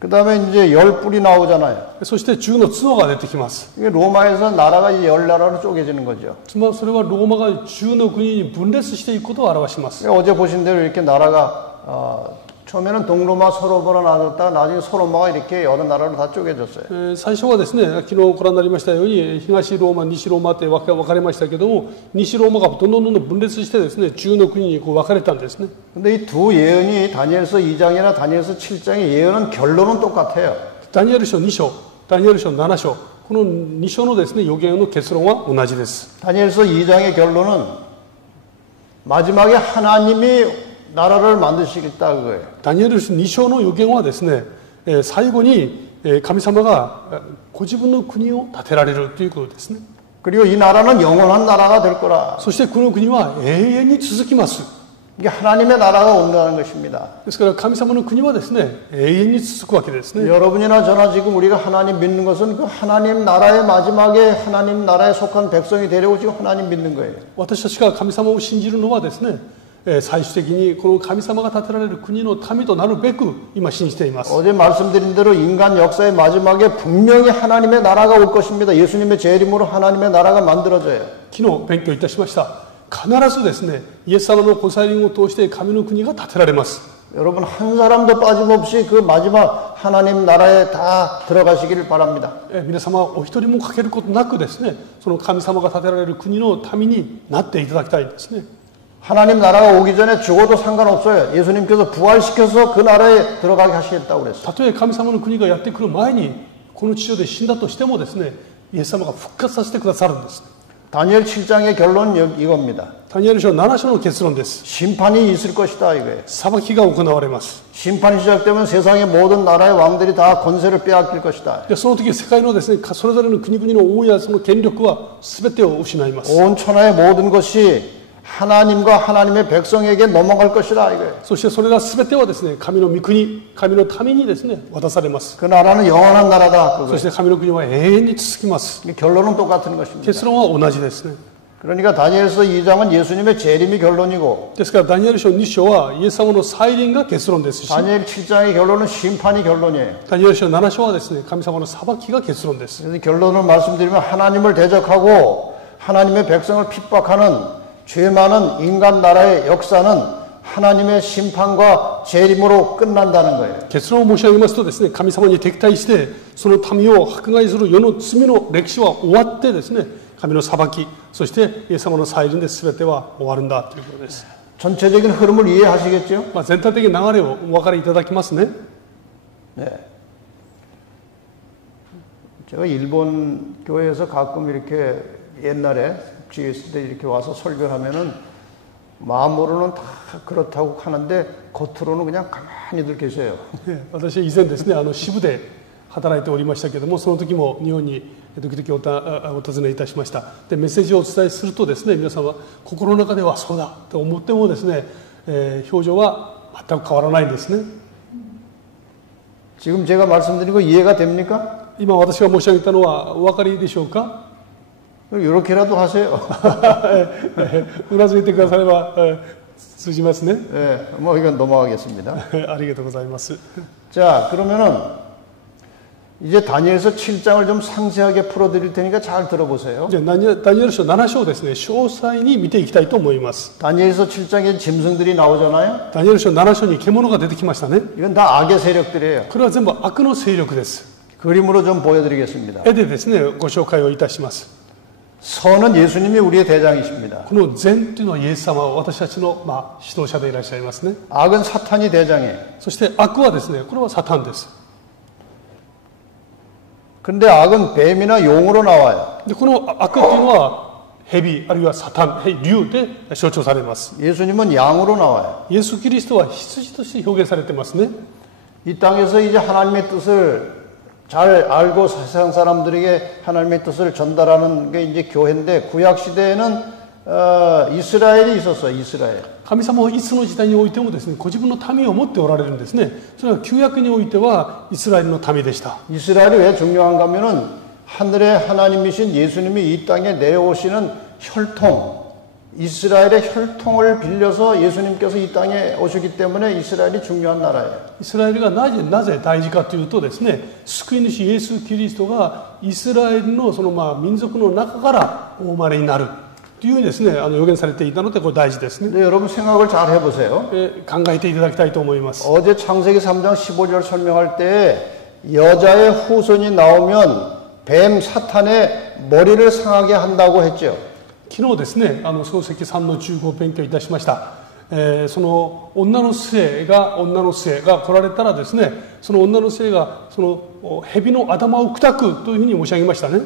그 다음에 이제 열 뿔이 나오잖아요. そして銃の角が出てきます。 이게 로마에서 나라가 이제 열 나라로 쪼개지는 거죠. つまりそれはローマが銃の国に分裂していくことを表します。 어제 보신 대로 이렇게 나라가 처음에는 동로마, 서로마로 나눴다가 나중에 서로마가 이렇게 여러 나라로 다 쪼개졌어요. 最初はですね、昨日ご覧になりましたように東ローマ、西ローマって分かれましたけども、西ローマがどんどん分裂してですね、中の国に分かれたんですね。 근데 이 두 예언이 다니엘서 2장이나 다니엘서 7장의 예언은 결론은 똑같아요. ダニエル書2章、ダニエル書7章、この2章のですね、予言の結論は同じです。 다니엘서 2장의 결론은 마지막에 하나님이 나라를 만드시겠다 그거예요. ダニエル書2章の予言はですね、最後に神様がご自分の国を建てられるということですね。 그리고 이 나라는 영원한 나라가 될 거라. そしてこの国は永遠に続きます。 이게 하나님의 나라가 온다는 것입니다. ですから神様の国はですね、永遠に続くわけですね。 여러분이나 저나 지금 우리가 하나님 믿는 것은 그 하나님 나라의 마지막에 하나님 나라에 속한 백성이 되려고 지금 하나님 믿는 거예요. 私たちが神様を信じるのはですね、最終的にこの神様が建てられる国の民となるべく今信じています。 어제 말씀드린 대로 인간 역사의 마지막에 분명히 하나님의 나라가 올 것입니다. 예수님의 재림으로 하나님의 나라가 만들어져요. 昨日勉強いたしました。必ずですね、イエス様のご再臨を通して神の国が建てられます。 여러분 한 사람도 빠짐없이 그 마지막 하나님 나라에 다 들어가시기를 바랍니다. 皆様お一人も欠けることなくですね、その神様が建てられる国の民になっていただきたいですね。 하나님 나라가 오기 전에 죽어도 상관없어요. 예수님께서 부활시켜서 그 나라에 들어가게 하시겠다고 그랬어요. たとえ神様の国がやってくる前にこの地上で死んだとしてもですね、イエス様が復活させてくださるんです。 다니엘 7장의 결론은 이겁니다. ダニエル書7章の結論です。 심판이 있을 것이다 이거예요. 裁きが行われます。 심판이 시작되면 세상의 모든 나라의 왕들이 다 권세를 빼앗길 것이다. その時世界のですね、それぞれの国々の王やその権力は全てを失います。 온 천하의 모든 것이 하나님과 하나님의 백성에게 넘어갈 것이다 이거예요. そしてそれら全てはですね、神の御国、神の民にですね、渡されます。 그 나라는 영원한 나라다. そして神の国は永遠に続きます。 결론은 똑같은 것입니다. 結論は同じですね。 그러니까 다니엘서 2장은 예수님의 재림이 결론이고 ですからダニエル書2章はイエス様の再臨が結論ですし、 다니엘 7장의 결론은 심판이 결론이에요. ダニエル書7章はですね、神様の裁きが結論です。 그래서 결론을 말씀드리면 하나님을 대적하고 하나님의 백성을 핍박하는 죄 많은 인간 나라의 역사는 하나님의 심판과 재림으로 끝난다는 거예요. 結論を申し上げますとですね、神様に敵対してその民を迫害する世の罪の歴史は終わってですね、神の裁き、そしてイエス様の再臨で全ては終わるんだということです。 전체적인 흐름을 이해하시겠죠? 全体的な流れをお分かりいただきますね。 네. 제가 일본 교회에서 가끔 이렇게 옛날에 GS 때 이렇게 와서 설교를 하면은 마음으로는 다 그렇다고 하는데 겉으로는 그냥 가만히들 계세요. 私以前ですね、支部で働いておりましたけれども、その時も日本に時々お尋ねいたしました。でメッセージをお伝えするとですね、皆さんは心の中ではそうだと思ってもですね、表情は全く変わらないんですね。 지금 제가 말씀드린 거 이해가 됩니까? 今私が申し上げたのはお分かりでしょうか？ 이렇게라도 하세요. うなずいてくだされば通じますね。 네, 뭐 이건 넘어가겠습니다. ありがとうございます。 자, 그러면은 이제 다니엘서 7장을 좀 상세하게 풀어드릴 테니까 잘 들어보세요. ダニエル書7章ですね、詳細に見ていきたいと思います。 다니엘서 7장에 짐승들이 나오잖아요. ダニエル書7章に獣が出てきましたね。 이건 다 악의 세력들이에요. これは全部悪の勢力です。 그림으로 좀 보여드리겠습니다. 絵でですね、ご紹介をいたします。 선은 예수님이 우리의 대장이십니다. この善というのはイエス様は私たちの指導者でいらっしゃいますね。 악은 사탄이 대장이에요. そして悪はですね、これはサタンです。 근데 악은 뱀이나 용으로 나와요. で、この悪っていうのは蛇あるいはサタン、竜で象徴されます。 예수님은 양으로 나와요. イエス・キリストは羊として表現されてますね。 이 땅에서 이제 하나님의 뜻을 잘 알고 세상 사람들에게 하나님의 뜻을 전달하는 게 이제 교회인데 구약 시대에는 이스라엘이 있었어요. 이스라엘. 神様はいつの時代においてもですね、ご自分の民を持っておられるんですね。それは旧約においてはイスラエルの民でした。 이스라엘이 왜 중요한가 하면은 하늘의 하나님이신 예수님이 이 땅에 내려오시는 혈통, 이스라엘의 혈통을 빌려서 예수님께서 이 땅에 오셨기 때문에 이스라엘이 중요한 나라예요. イスラエルがなぜ大事かというとですね、救い主イエス・キリストがイスラエルのその民族の中からお生まれになるというふうにですね、予言されていたのでこれ大事ですね。 근데 여러분 생각을 잘 해보세요. 考えていただきたいと思います。 어제 창세기 3장 15절 설명할 때 여자의 후손이 나오면 뱀 사탄의 머리를 상하게 한다고 했죠. 昨日ですね、漱石3の15を勉強いたしました。その女の末が来られたらですね、その女の末がその蛇の頭を砕くというふうに申し上げましたね。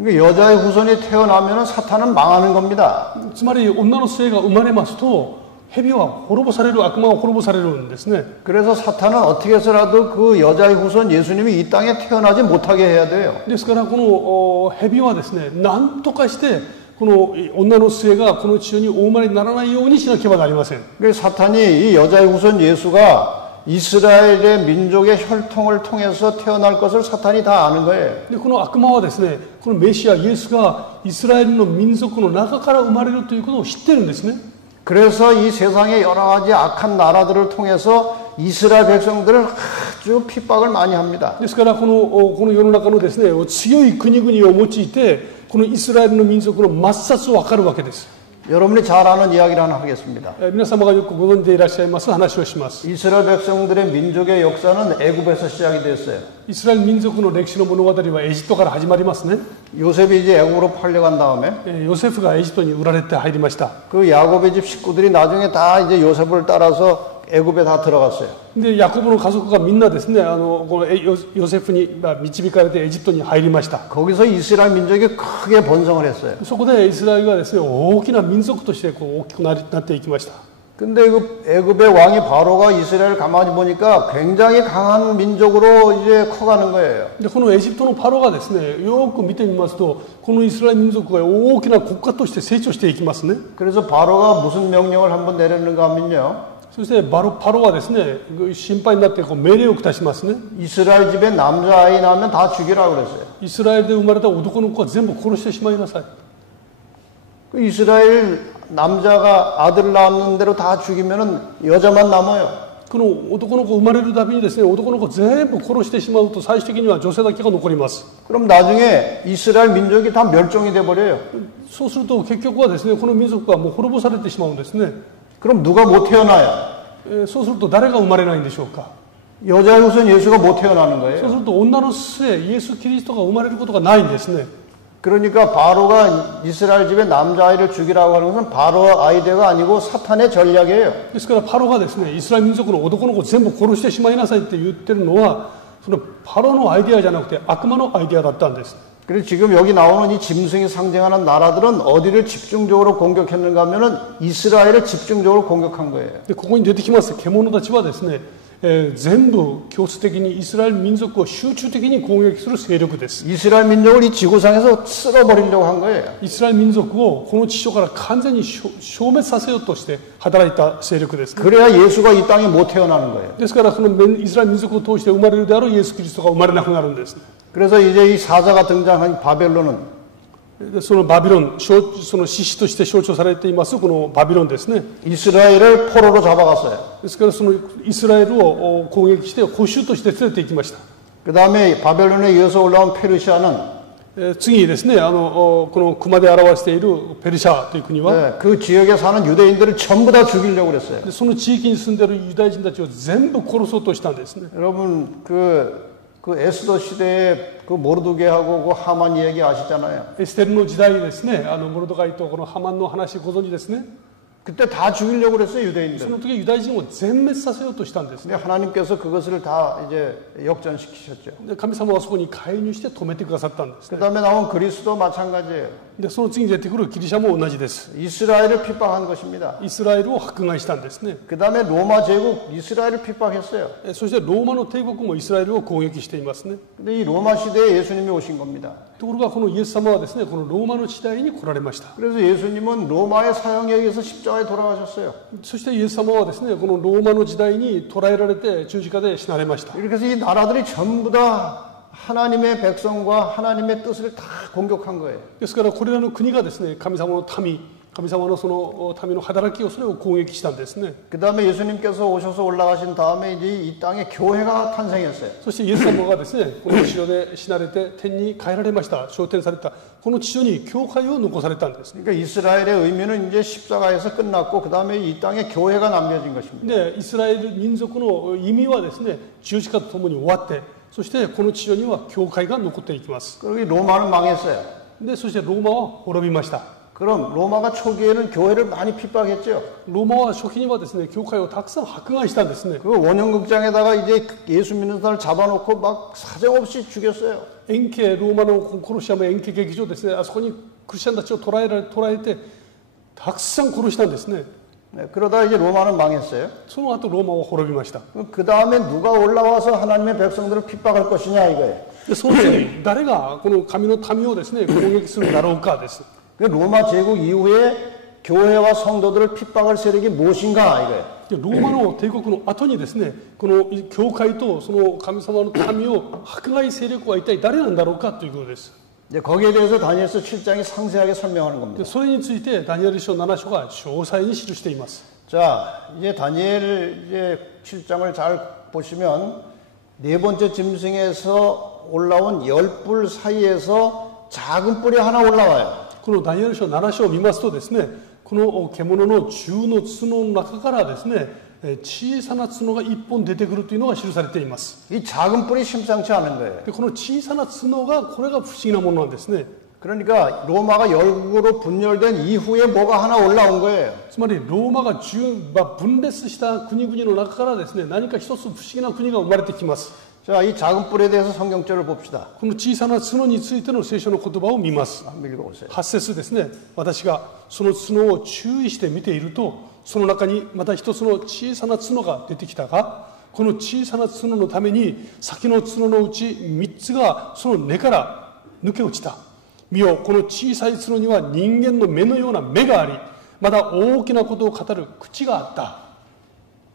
여자의 후손이 태어나면 사탄은 망하는 겁니다. つまり女の末が生まれますと蛇は滅ぼされる、悪魔は滅ぼされるんですね。 그래서 사탄은 어떻게 해서라도 그 여자의 후손 예수님이 이 땅에 태어나지 못하게 해야 돼요. ですからこの蛇はですね、何とかしてこの女の末がこの地上にお生まれにならないようにしなければなりません。 그래서 사탄이 이 여자의 후손 예수가 이스라엘의 민족의 혈통을 통해서 태어날 것을 사탄이 다 아는 거예요. でこの悪魔はですね、このメシアイエスがイスラエルの民族の中から生まれるということを知ってるんですね。 그래서 이 세상의 여러 가지 악한 나라들을 통해서 이스라엘 백성들을 아주 핍박을 많이 합니다. ですからこの世の中のですね、強い国々を用いてこのイスラエルの民族の抹殺を図るわけです。 여러분이 잘 아는 이야기를 하나 하겠습니다. 皆様がよくご存じでいらっしゃいます話をします。 이스라엘 백성들의 민족의 역사는 애굽에서 시작이 됐어요. イスラエル民族の歴史の物語はエジプトから始まりますね。 요셉이 이제 애굽으로 팔려간 다음에 ヨセフがエジプトに売られて入りました。 그 야곱의 집 식구들이 나중에 다 이제 요셉을 따라서 애굽에 다 들어갔어요. でヤコブの家族がみんなですね、このヨセフに導かれてエジプトに入りました。 거기서 이스라엘 민족이 크게 번성을 했어요. そこでイスラエルがですね、大きな民族として大きくなっていきました。 근데 그 애굽의 왕이 바로가 이스라엘을 가만히 보니까 굉장히 강한 민족으로 이제 커가는 거예요. でこのエジプトのパロがですね、よく見てみますとこのイスラエル民族が大きな国家として成長していきますね。 그래서 바로가 무슨 명령을 한번 내렸는가 하면요. そしてパロはですね、心配になって命令を下しますね。 이스라엘 집에 남자아이 나면 다 죽이라고 그랬어요. イスラエルで生まれた男の子は全部殺してしまいなさい。 그 이스라엘 남자가 아들 낳는 대로 다 죽이면은 여자만 남아요. この男の子生まれるたびにですね、男の子全部殺してしまうと最終的には女性だけが残ります。 그럼 나중에 이스라엘 민족이 다 멸종이 돼 버려요. そうすると結局はですね、この民族がもう滅ぼされてしまうんですね。 그럼 누가 못 태어나요? そうすると誰が生まれないんでしょうか。 여자의 후손 예수가 못 태어나는 そう 거예요. すると女の末イエス・キリストが生まれることがないんですね。 그러니까 바로가 이스라엘 집에 남자아이를 죽이라고 하는 것은 바로 아이디어가 아니고 사탄의 전략이에요. ですからパロがですね、イスラエル民族の男の子を全部殺してしまいなさいって言ってるのはそのパロのアイデアじゃなくて悪魔のアイデアだったんです。 그래서 지금 여기 나오는 이 짐승이 상징하는 나라들은 어디를 집중적으로 공격했는가 하면은 이스라엘을 집중적으로 공격한 거예요. でここに出てきます獣たちはですね、全部強制的にイスラエル民族を集中的に攻撃する勢力です。 이스라엘 민족을 이 지구상에서 쓸어버리려고 한 거예요. イスラエル民族をこの地上から完全に消滅させようとして働いた勢力です、ね。 그래야 예수가 이 땅에 못 태어나는 거예요. ですからこのイスラエル民族を通して生まれるであろうイエス・キリストが生まれなくなるんです。 그래서 이제 이 사자가 등장한 바벨론은 そのバビロン、その獅子として象徴されていますこのバビロンですね。 이스라엘을 포로로 잡아갔어요. ですからそのイスラエルを攻撃して捕囚として連れて行きました。 그 다음에 바벨론에 이어서 올라온 페르시아는 次にですね、この熊で表しているペルシャという国は、 네, 그 지역에 사는 유대인들을 전부 다 죽이려고 그랬어요. その地域に住んでいるユダヤ人たちを全部殺そうとしたんですね。 여러분 그 에스더 시대에 그 모르드게하고 그 하만 이야기 아시잖아요. エステルの時代ですね、モルドカイとこのハマンの話ご存知ですね。 그때 다 죽이려고 그랬어요, そ 유대인들. の時ユダヤ人を全滅させようとしたんですね。 근데 하나님께서 그것을 다 이제 역전시키셨죠. で神様はそこに介入して止めてくださったんですね。 그다음에 나온 그리스도 마찬가지예요. でその次に出てくるギリシャも同じです。 이스라엘을 핍박한 것입니다. イスラエルを迫害したんですね。 그다음에 로마 제국 이스라엘을 핍박했어요. そしてローマの帝国もイスラエルを攻撃していますね。 근데 이 로마 시대에 예수님이 오신 겁니다. ところがこのイエス様はですね、このローマの時代に来られました。 그래서 예수님은 로마의 사형에 의해서 십자가에 돌아가셨어요. そしてイエス様はですね、このローマの時代に捕らえられて十字架で死なれました。 이렇게 해서 이 나라들이 전부 다 하나님의 백성과 하나님의 뜻을 다 공격한 거예요. ですからこれらの国がですね、神様の民、神様のその民の働きをそれを攻撃したんですね。 그다음에 예수님께서 오셔서 올라가신 다음에 이제 이 땅에 교회가 탄생했어요. そしてイエス様がですね、この地上で死なれて天に帰られました。昇天された。この地上に教会を残されたんです。 그러니까 이스라엘의 의미는 이제 십자가에서 끝났고 그다음에 이 땅에 교회가 남겨진 것입니다. で、イスラエル民族の意味はですね、十字架とともに終わって、そしてこの地上には教会が残っていきます。 그리고 로마는 망했어요. で、そしてローマは滅びました。 그럼 로마가 초기에는 교회를 많이 핍박했죠. ローマは初期にはですね、教会をたくさん迫害したんですね。 그 원형극장에다가 이제 예수 믿는 사람을 잡아놓고 막 사정없이 죽였어요. 円形ローマのコロシアム円形劇場ですね、あそこにクリスチャンたちを捕らえてたくさん殺したんですね。 네, 그러다 이제 로마는 망했어요. その後ローマは滅びました。 그 다음에 누가 올라와서 하나님의 백성들을 핍박할 것이냐 이거예요. でその次誰がこの神の民をですね攻撃するだろうかです。 그 로마 제국 이후에 교회와 성도들을 핍박할 세력이 무엇인가 이거예요. でローマの帝国の後にですね、この教会とその神様の民を迫害勢力は一体誰なんだろうかということです。 이제 거기에 대해서 다니엘서 7장이 상세하게 설명하는 겁니다. でそれについてダニエル書7章が詳細に記しています。 자, 이제 다니엘 이제 7장을 잘 보시면 네 번째 짐승에서 올라온 10뿔 사이에서 작은 뿔이 하나 올라와요. このダニエル書7章を見ますとですね、この獣の10の角の中からですね、小さな角が1本出てくるというのが記されています。 이 작은 뿔이 심상치 않은 거예요. でこの小さな角がこれが不思議なものなんですね。 그러니까 로마가 열국으로 분열된 이후에 뭐가 하나 올라온 거예요. つまりローマが分裂した国々の中からですね、何か一つ不思議な国が生まれてきます。 자, 이 작은 뿔에 대해서 성경절을 봅시다. この小さな角についての聖書の言葉を見ます。 한번 읽어보세요. 8節ですね。私がその角を注意して見ていると、その中にまた一つの小さな角が出てきたが、この小さな角のために先の角のうち3つがその根から抜け落ちた。見よ、この小さい角には人間の目のような目があり、また大きなことを語る口があった。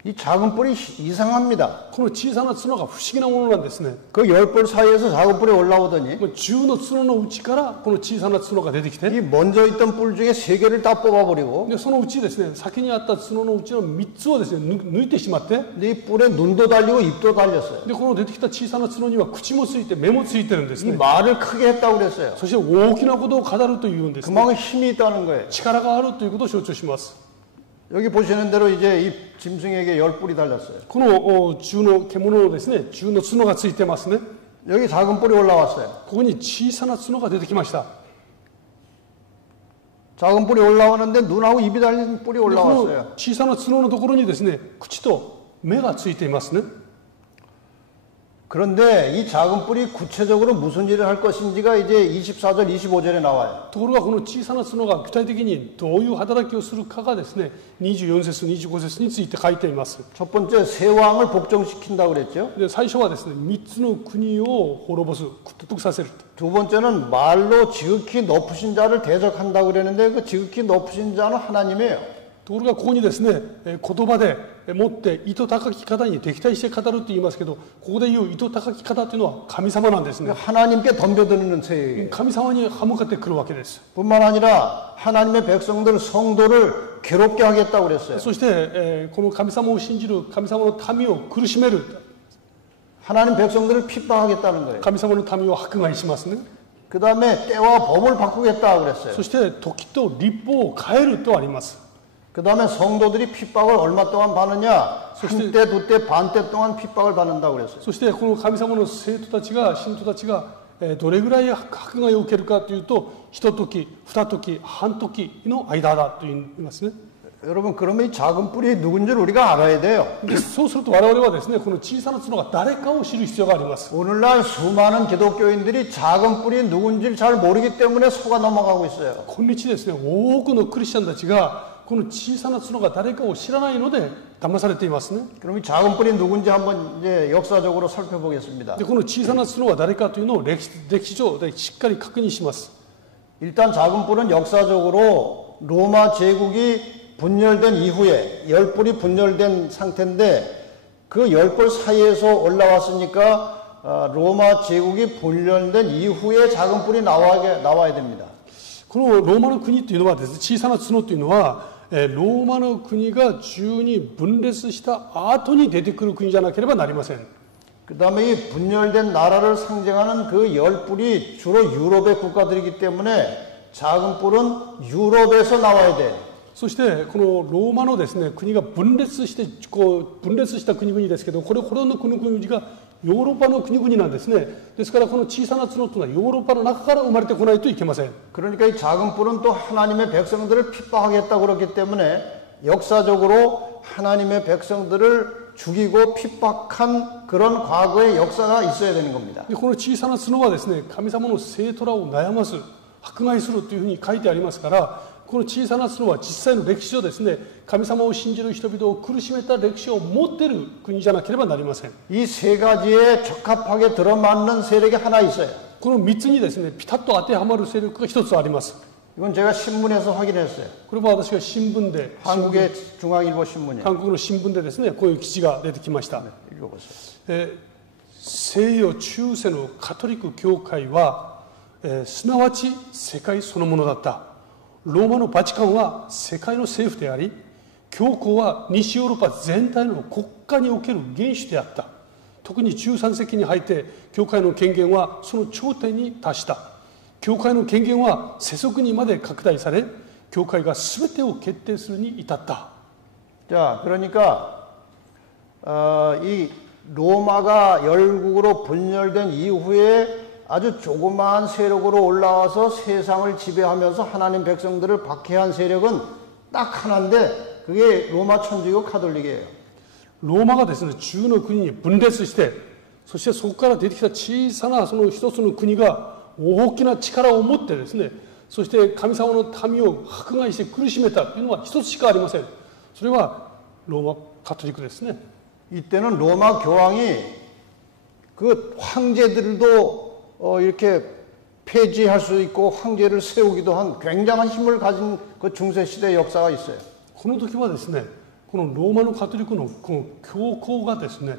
이 작은 뿔이 이상합니다. この小さな角が不思議なものなんですね。 그 10뿔 사이에서 작은 뿔이 올라오더니 10の角のうちからこの小さな角が出てきて、 이 먼저 있던 뿔 중에 3개를 다 뽑아버리고 でそのうちですね、先にあった角のうちの3つをですね、抜いてしまって、 근데 이 뿔에 눈도 달리고 입도 달렸어요. でこの出てきた小さな角には口もついて目もついてるんです 이 ね。 말을 크게 했다고 그랬어요. そして大きなことを語るというんですね。 그만큼 힘이 있다는 거예요. 力があるということを象徴します。 여기 보시는 대로 이제 이 짐승에게 10뿔이 달렸어요. この銃の獣のですね、銃の角がついてますね。 여기 작은 뿔이 올라왔어요. ここに小さな角が出てきました。 작은 뿔이 올라오는데 눈하고 입이 달린 뿔이 でこの 올라왔어요. 小さな角のところにですね、口と目がついていますね。 그런데 이 작은 뿔이 구체적으로 무슨 일을 할 것인지가 이제 24절, 25절에 나와요. ところがこの小さな角が具体的にどういう働きをするかがですね、24節、25節について書いています。 첫 번째, 세 왕을 복종시킨다고 그랬죠. で最初はですね、3つの国を滅ぼす、屈服させる。 두 번째는 말로 지극히 높으신 자를 대적한다고 그랬는데 그 지극히 높으신 자는 하나님이에요. ところがここにですね、言葉でもって糸高き方に敵対して語ると言いますけど、ここで言う糸高き方というのは神様なんですね。 하나님께 덤벼드는 세력이에요. 神様に歯向かってくるわけです。 뿐만 아니라 하나님의 백성들, 성도를 괴롭게 하겠다고 그랬어요. そして、この神様を信じる神様の民を苦しめる。 하나님 백성들을 핍박하겠다는 거예요. 神様の民を迫害しますね。 그 다음에 때와 법을 바꾸겠다고 그랬어요. そして時と立法を変えるとあります。 그 다음에 성도들이 핍박을 얼마 동안 받느냐? 한 때, 두 때, 반 때 동안 핍박을 받는다고 그랬어요. そしてこの神様の生徒たちが信徒たちがどれぐらい迫害を受けるかというと、一時、二時、半時の間だと言いますね。 여러분, 그러면 이 작은 뿔이 누군지를 우리가 알아야 돼요. そうすると我々はですね、この小さな角が誰かを知る必要があります。 오늘날 수많은 기독교인들이 작은 뿔이 누군지를 잘 모르기 때문에 속아 넘어가고 있어요. 今日ですね、多くのクリスチャンたちがこの小さな角が誰かを知らないので騙されていますね。 그럼 이 작은 뿔이 누군지 한번 이제 역사적으로 살펴보겠습니다. でこの小さな角は誰かというのを歴史上でしっかり確認します。 일단 작은 뿔은 역사적으로 로마 제국이 분열된 이후에 10뿔이 분열된 상태인데 그 10뿔 사이에서 올라왔으니까 로마 제국이 분열된 이후에 작은 뿔이 나와야 됩니다. このローマの国というのはですね、小さな角というのはローマの国が中に分裂した後に出てくる国じゃなければなりません。 그 다음에 이 분열된 나라를 상징하는 그 10뿔이 주로 유럽의 국가들이기 때문에 작은 뿔은 유럽에서 나와야 돼요. そしてこのローマのですね、国が分裂した国々ですけど、これの国々がヨーロッパの国々なんですね。ですからこの小さな角というのはヨーロッパの中から生まれてこないといけません。 그러니까 이 작은 뿔은 또 하나님의 백성들을 핍박하겠다고 그렇기 때문에 역사적으로 하나님의 백성들을 죽이고 핍박한 그런 과거의 역사가 있어야 되는 겁니다. でこの小さな角はですね、神様の生徒らを悩ます、迫害するというふうに書いてありますから、この小さな角は実際の歴史上ですね、神様を信じる人々を苦しめた歴史を持っている国じゃなければなりません。 이 세 가지에 적합하게 들어맞는 세력이 하나 있어요. この3つにですね、ピタッと当てはまる勢力が一つあります。 이건 제가 신문에서 확인했어요. これは私が新聞で、 한국의 중앙일보 신문이에요. 韓国の新聞でですね、こういう記事が出てきました。 읽어보세요. 西洋中世のカトリック教会は、すなわち世界そのものだった。ローマのバチカンは世界の政府であり、教皇は西ヨーロッパ全体の国家における元首であった。特に13世紀に入って教会の権限はその頂点に達した。教会の権限は世俗にまで拡大され、教会が全てを決定するに至った。 자, 그러니까 이 로마가 열국으로 분열된 이후에 아주 조그마한 세력으로 올라와서 세상을 지배하면서 하나님 백성들을 박해한 세력은 딱 하나인데 그게 로마 천주교 카톨릭이에요. ローマがですね、中の国に分裂して、そしてそこから出てきた小さなその一つの国が大きな力を持ってですね、そして神様の民を迫害して苦しめたというのは一つしかありません。それはローマカトリックですね。 이때는 로마 교황이 그 황제들도 이렇게 폐지할 수 있고 황제를 세우기도 한 굉장한 힘을 가진 그 중세 시대 역사가 있어요. この時はですね、このローマのカトリックのこの教皇がですね、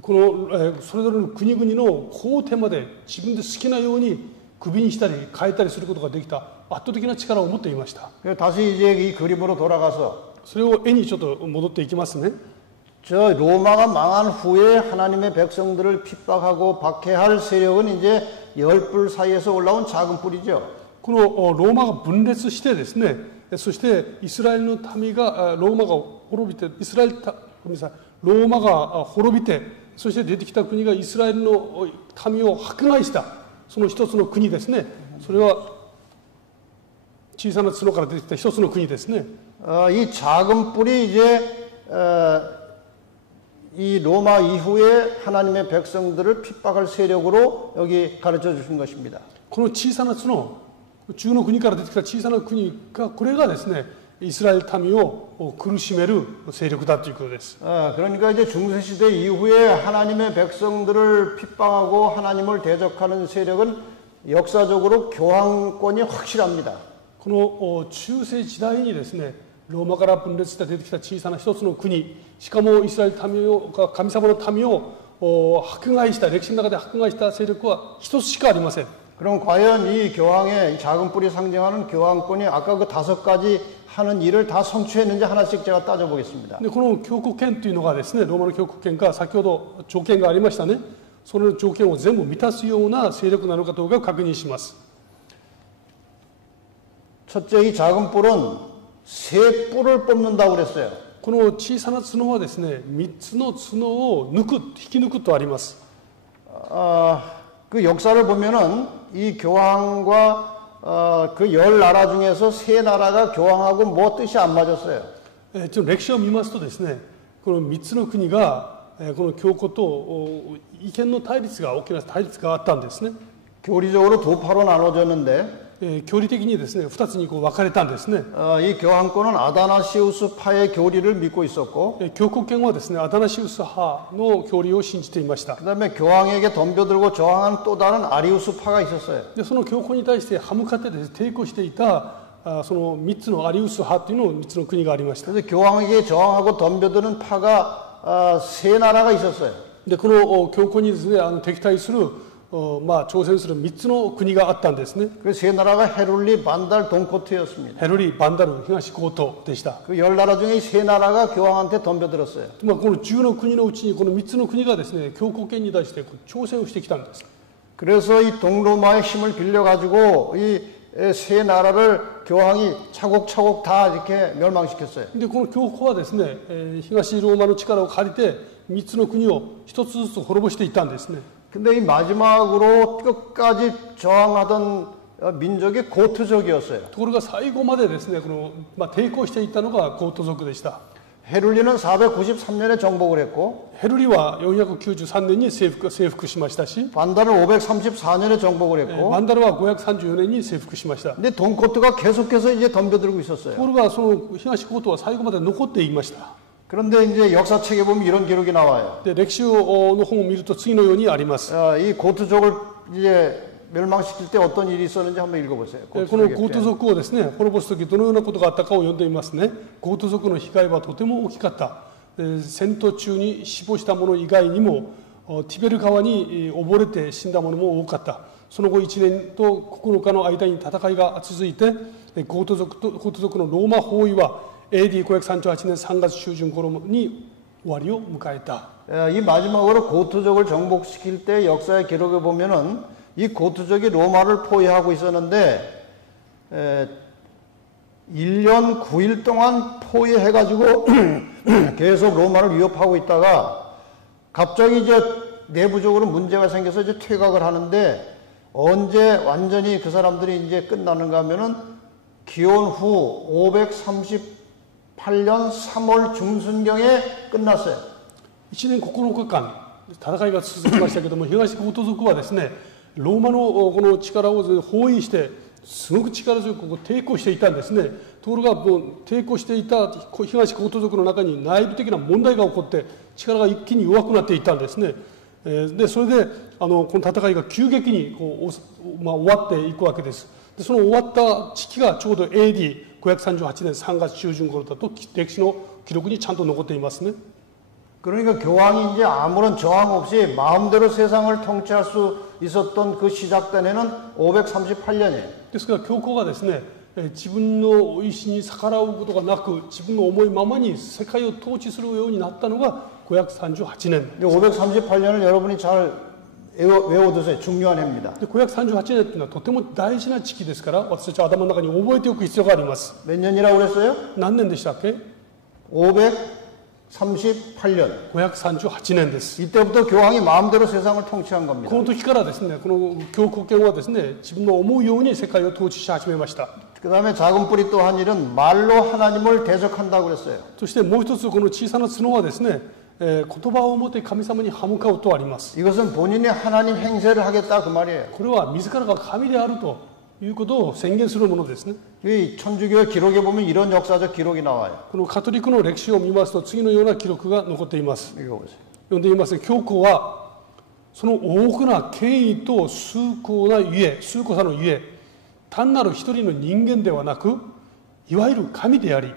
このそれぞれの国々の皇帝まで自分で好きなように首にしたり変えたりすることができた圧倒的な力を持っていました。 다시 이제 이 그림으로 돌아가서 それを絵にちょっと戻っていきますね。 저 로마가 망한 후에 하나님의 백성들을 핍박하고 박해할 세력은 이제 10뿔 사이에서 올라온 작은 뿔이죠. このローマが分裂してですね、そしてイスラエルの民がローマが滅びて、ローマが滅びて、そして出てきた国がイスラエルの民を迫害したその一つの国ですね。それは小さな角から出てきた一つの国ですね。 이 작은 뿔이 이제 이 로마 이후에 하나님의 백성들을 핍박할 세력으로 여기 가르쳐 주신 것입니다. この小さな角、中の国から出てきた小さな国が、これがですね、イスラエル民を苦しめる勢力だということです。 그러니까 이제 중세 시대 이후에 하나님의 백성들을 핍박하고 하나님을 대적하는 세력은 역사적으로 교황권이 확실합니다. この中世時代にですね、ローマから分裂して出てきた小さな一つの国、しかもイスラエル民を、神様の民を迫害した、歴史の中で迫害した勢力は一つしかありません。 그럼 과연 이 교황의 작은 뿔이 상징하는 교황권이 아까 그 5가지 하는 일을 다 성취했는지 하나씩 제가 따져보겠습니다. でこの教皇権というのがですね、ローマの教皇権が先ほど条件がありましたね。その条件を全部満たすような勢力なのかどうかを確認します。 첫째, 이 작은 뿔은 세 뿔을 뽑는다고 그랬어요. この小さな角はですね、3つの角を引き抜くとあります。 그 역사를 보면은 이 교황과 그 10나라 중에서 3나라가 교황하고 뭐 뜻이 안 맞았어요. ちょっと歴史を見ますとですね、この3つの国がこの教皇と意見の対立が大きな対立があったんですね。 교리적으로 두 파로 나눠졌는데 教理的にですね、2つにこう分かれたんですね。 이 교황권은 아다나시우스파의 교리를 믿고 있었고 教皇権はですね、アダナシウス派の教理を信じていました。 그다음에 교황에게 덤벼들고 저항한 또 다른 아리우스파가 있었어요. でその教皇に対して歯向かってですね、抵抗していたその3つのアリウス派というの3つの国がありました。 그래서 교황에게 저항하고 덤벼드는 파가 세 나라가 있었어요. でこの教皇にですね、敵対する挑戦する3つの国があったんですね。 그 세 나라가 헤룰리, 반달, 동코트였습니다. ヘルリ、バンダル、東コートでした。 그 10나라 중에 세 나라가 교황한테 덤벼들었어요. この10の国のうちにこの3つの国がですね、教皇権に対して挑戦をしてきたんです。 그래서 이 동로마의 힘을 빌려가지고 이 세 나라를 교황이 차곡차곡 다 이렇게 멸망시켰어요. でこの教皇はですね、東ローマの力を借りて3つの国を一つずつ滅ぼしていったんですね。 근데 이 마지막으로 끝까지 저항하던 민족이 고트족이었어요. ところが最後までですね、抵抗していったのがゴート族でした。 헤룰리는 493년에 정복을 했고 ヘルリは493年に征服しましたし、 반달은 534년에 정복을 했고 バンダルは534年に征服しました。 근데 동코트가 계속해서 이제 덤벼들고 있었어요. ところがその東コートは最後まで残っていました。 그런데 이제 역사책에 보면 이런 기록이 나와요. で歴史の本を見ると次のようにあります。 이 고트족을 이제 멸망시킬 때 어떤 일이 있었는지 한번 읽어보세요. このゴート族をですね、滅ぼすときどのようなことがあったかを読んでみますね。ゴート族の被害はとても大きかった。戦闘中に死亡した者以外にもティベル川に溺れて死んだ者も多かった。その後1年と9日の間に戦いが続いて、ゴート族のローマ包囲は AD538年3月中旬頃に終わりを迎えた。 이 마지막으로 고트족을 정복시킬 때 역사의 기록에 보면은 이 고트족이 로마를 포위하고 있었는데 1년 9일 동안 포위해가지고 계속 로마를 위협하고 있다가 갑자기 이제 내부적으로 문제가 생겨서 이제 퇴각을 하는데 언제 완전히 그 사람들이 이제 끝나는가 하면은 기원 후 538년 3월 중순경에 끝났어요. 1年9日間戦いが続きましたけども、東ゴート族はですね、ローマのこの力を包囲してすごく力強く抵抗していたんですね。ところが抵抗していた東ゴート族の中に内部的な問題が起こって力が一気に弱くなっていったんですね。でそれでこの戦いが急激に終わっていくわけです。でその終わった時期がちょうど AD538年3月中旬頃だと歴史の記録にちゃんと残っていますね。 그러니까 교황이 이제 아무런 저항 없이 마음대로 세상을 통치할 수 있었던 그 시작된 해는 538년이에요. ですから教皇がですね、自分の意思に逆らうことがなく自分の思いままに世界を統治するようになったのが538年。 538년을 여러분이 잘 외워두세요. 중요한 해입니다. 538年というのはとても大事な時期ですから、私たちは頭の中に覚えておく必要があります。 몇 년이라고 그랬어요? 何年でしたっけ？ 538년. 538年です。 이때부터 교황이 마음대로 세상을 통치한 겁니다. この時からですね、この教皇権はですね、自分の思うように世界を統治し始めました。 그 다음에 작은 뿌리 또 한 일은 말로 하나님을 대적한다고 그랬어요. そしてもう一つこの小さな角はですね、言葉を持って神様に歯向かうとあります。 이것은 본인이 하나님 행세를 하겠다 그 말이에요. これは自らが神であるということを宣言するものですね。 이 천주교 기록에 보면 이런 역사적 기록이 나와요. このカトリックの歴史を見ますと次のような記録が残っています。 읽어보세요. 読んでみますと、教皇はその多くな権威と崇高さのゆえ、単なる一人の人間ではなく、いわゆる神であり、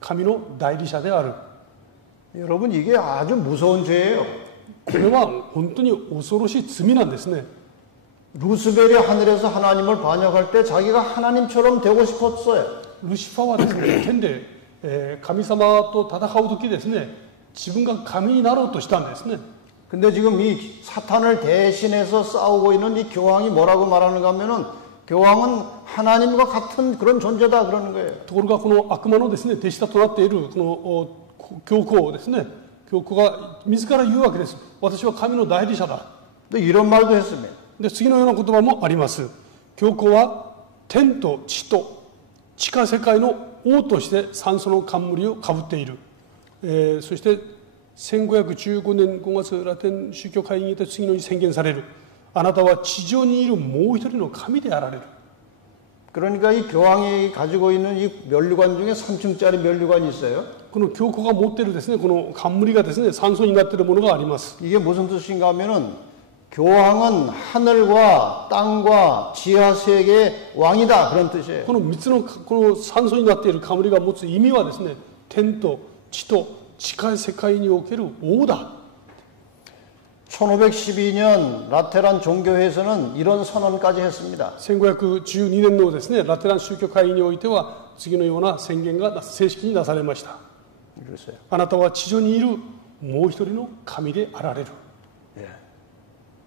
神の代理者である。 여러분 이게 아주 무서운 죄예요. これは本当に恐ろしい罪なんですね。 루스벨이 하늘에서 하나님을 반역할 때 자기가 하나님처럼 되고 싶었어요. ルシファーはですね、天で神様と戦う時ですね、自分が神になろうとしたんですね。 근데 지금 이 사탄을 대신해서 싸우고 있는 이 교황이 뭐라고 말하는가 하면은 교황은 하나님과 같은 그런 존재다 그러는 거예요. ところがこの悪魔のですね、手下となっているこの教皇ですね、教皇が自ら言うわけです。私は神の代理者だ。 또 이런 말도 했습니다. で次のような言葉もあります。教皇は天と地と地下世界の王として酸素の冠をかぶっている。そして1515年5月ラテン宗教会議で次のように宣言される。あなたは地上にいるもう一人の神であられる。 그러니까 이 교황이 가지고 있는 이 면류관 중에 3층짜리 면류관이 있어요. この教皇が持っているですね、この冠がですね、酸素になっているものがあります。 이게 무슨 뜻인가 하면은 교황은 하늘과 땅과 지하 세계의 왕이다 그런 뜻이에요. この3つのこの酸素になっている冠が持つ意味はですね、天と地と地下世界における王だ。 1512년 라테란 종교회에서는 이런 선언까지 했습니다. 1512年のですね、ラテラン宗教会議においては次のような宣言が正式になされました。 그랬어요. あなたは地上にいるもう一人の神であられる。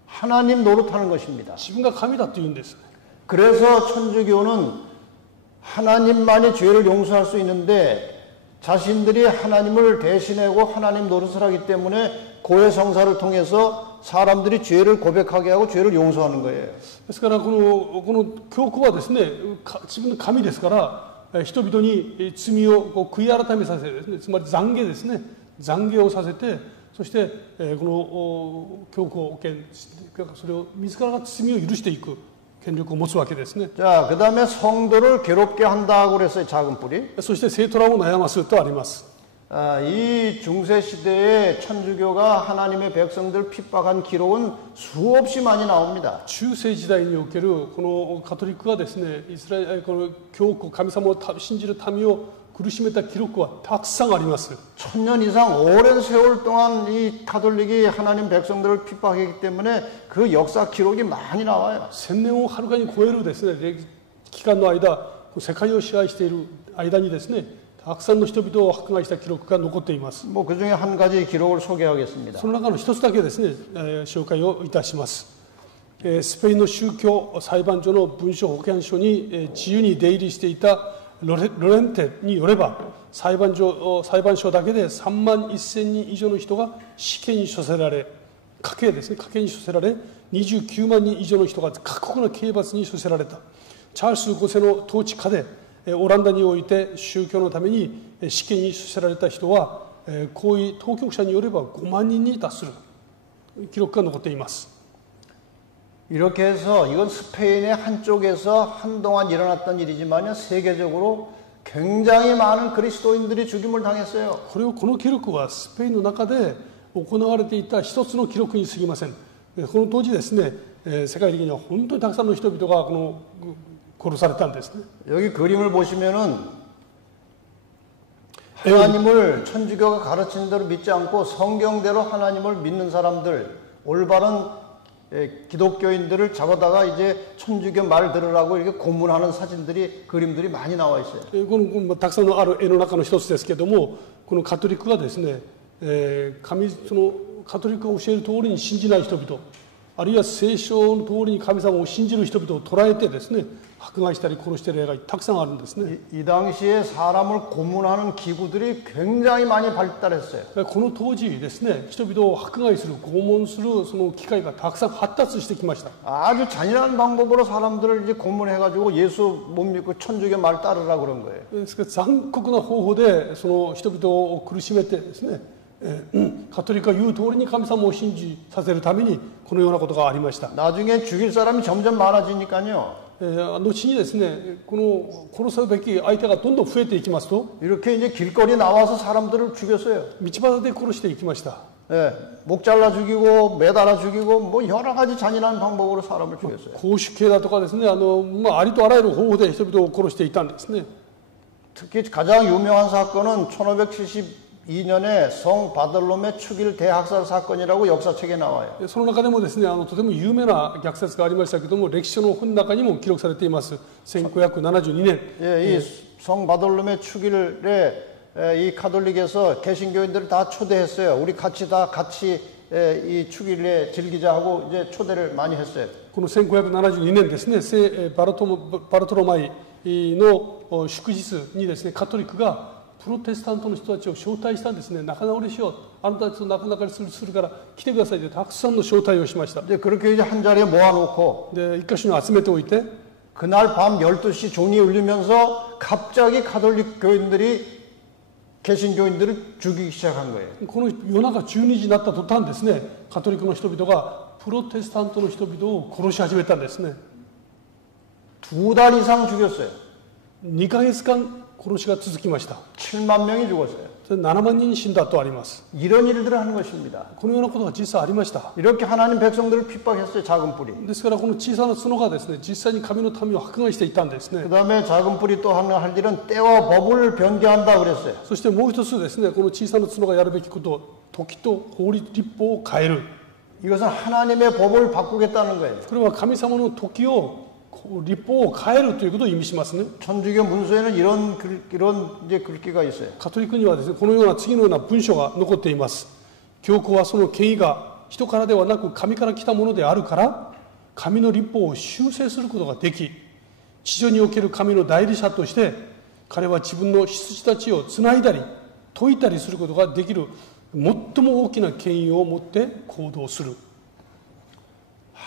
하나님 노릇하는 것입니다. 自分が神だと言うんです。 그래서 천주교는 하나님만이 죄를 용서할 수 있는데 자신들이 하나님을 대신하고 하나님 노릇을 하기 때문에 고해성사를 통해서 사람들이 죄를 고백하게 하고 죄를 용서하는 거예요. ですからこの教皇はですね、自分の神ですから人々に罪を悔い改めさせですね、つまり懺悔ですね、懺悔をさせて、そしてこの教皇権、それを自らが罪を許していく権力を持つわけですね。 자, 그 다음에 성도를 괴롭게 한다고 그랬어요. 작은 뿌리. そして生徒らを悩ますとあります。 이 중세 시대에 천주교가 하나님의 백성들 핍박한 기록은 수없이 많이 나옵니다. 中世時代におけるこのカトリックがですね、イスラエルこの教皇神様を信じる民を苦しめた記録はたくさんあります。 1000년 이상 오랜 세월 동안 이 가톨릭이 하나님 백성들을 핍박했기 때문에 그 역사 기록이 많이 나와요. 1000年をはるかに超えるですね、期間の間、世界を支配している間にですね、たくさんの人々を迫害した記録が残っています。 뭐 그 중에 한 가지 기록을 소개하겠습니다. その中の一つだけですね、紹介をいたします。スペインの宗教裁判所の文書保険書に自由に出入りしていたロレンテによれば、裁判所だけで3万1000人以上の人が死刑に処せられ、家刑ですね、家刑に処せられ、29万人以上の人が過酷な刑罰に処せられた。チャールズ5世の統治下でオランダにおいて宗教のために死刑に処せられた人は、こういう当局者によれば5万人に達する記録が残っています。 이렇게 해서 이건 스페인의 한쪽에서 한동안 일어났던 일이지만 세계적으로 굉장히 많은 그리스도인들이 죽임을 당했어요. この記録はスペインの中で行われていた一つの記録に過ぎません。この当時ですね、世界的には本当にたくさんの人々が殺されたんですね。 여기 그림을 보시면은 하나님을 천주교가 가르치는 대로 믿지 않고 성경대로 하나님을 믿는 사람들, 올바른 기독교인들을 잡아다가 이제 천주교 말 들으라고 이렇게 고문하는 사진들이 그림들이 많이 나와 있어요. このたくさんのある絵の中の一つですけれども、このカトリックがですね、そのカトリックが教える通りに信じない人々、あるいは聖書の通りに神様を信じる人々を捉えてですね、迫害したり殺している絵がたくさんあるんですね。 이 당시에 사람을 고문하는 기구들이 굉장히 많이 발달했어요. この当時ですね、人々を迫害する、拷問するその機会がたくさん発達してきました。 아주 잔인한 방법으로 사람들을 이제 고문해가지고 예수 못 믿고 천주교 말 따르라 그런 거예요. ですから残酷な方法でその人々を苦しめてですね、カトリックが言う通りに神様を信じさせるためにこのようなことがありました。 나중에 죽일 사람이 점점 많아지니까요. 後にですね、この殺すべき相手がどんどん増えていきますと、 이렇게 이제 길거리 나와서 사람들을 죽였어요. 道端で殺していきました。 예, 목 잘라 죽이고 매달아 죽이고 뭐 여러 가지 잔인한 방법으로 사람을 죽였어요. 公主刑だとかですね、ありとあらゆる方法で人々を殺していたんですね。 특히 가장 유명한 사건은 1572년에 성 바들롬의 축일 대학살 사건이라고 역사책에 나와요. その中でもですね、とても有名な虐殺がありましたけども、歴史書の本の中にも記録されています。1572年。 예, 이 성 바들롬의 축일에 이 가톨릭에서 개신교인들을 다 초대했어요. 우리 같이 이 축일에 즐기자 하고 이제 초대를 많이 했어요. この1572年ですね、聖バルトロマイの祝日にですね、カトリックがプロテスタントの人たちを招待したんですね。仲直りしよう、あなたたちと仲直りするから来てくださいとたくさんの招待をしました。 네, 그렇게 이제 한 자리에 모아놓고 で一箇所に集めておいて、 그날 밤 12시 종이 울리면서 갑자기 가톨릭 교인들이 개신교인들을 죽이기 시작한 거예요. この夜中12時になった途端ですね、カトリックの人々がプロテスタントの人々を殺し始めたんですね。 2달 이상 죽였어요. 2ヶ月間殺しが続きました。 7만 명이 죽었어요. 7万人死んだとあります。 이런 일들을 하는 것입니다. このようなことが実際ありました。 이렇게 하나님 백성들을 핍박했어요. 작은 뿌리. ですからこの小さな角がですね、実際に神の民を迫害していたんですね。 그 다음에 작은 뿌리 또 하나 할 일은 때와 법을 변개한다 그랬어요. そしてもう一つですね、この小さな角がやるべきこと、時と法律立法を変える。 이것은 하나님의 법을 바꾸겠다는 거예요. これは神様の時を立法を変えるということを意味しますね。 천주교 문서에는 이런 이제 글귀가 있어요. カトリックにはですね、このような次のような文書が残っています。教皇はその権威が人からではなく神から来たものであるから、神の立法を修正することができ、地上における神の代理者として、彼は自分の羊たちをつないだり、説いたりすることができる、最も大きな権威を持って行動する。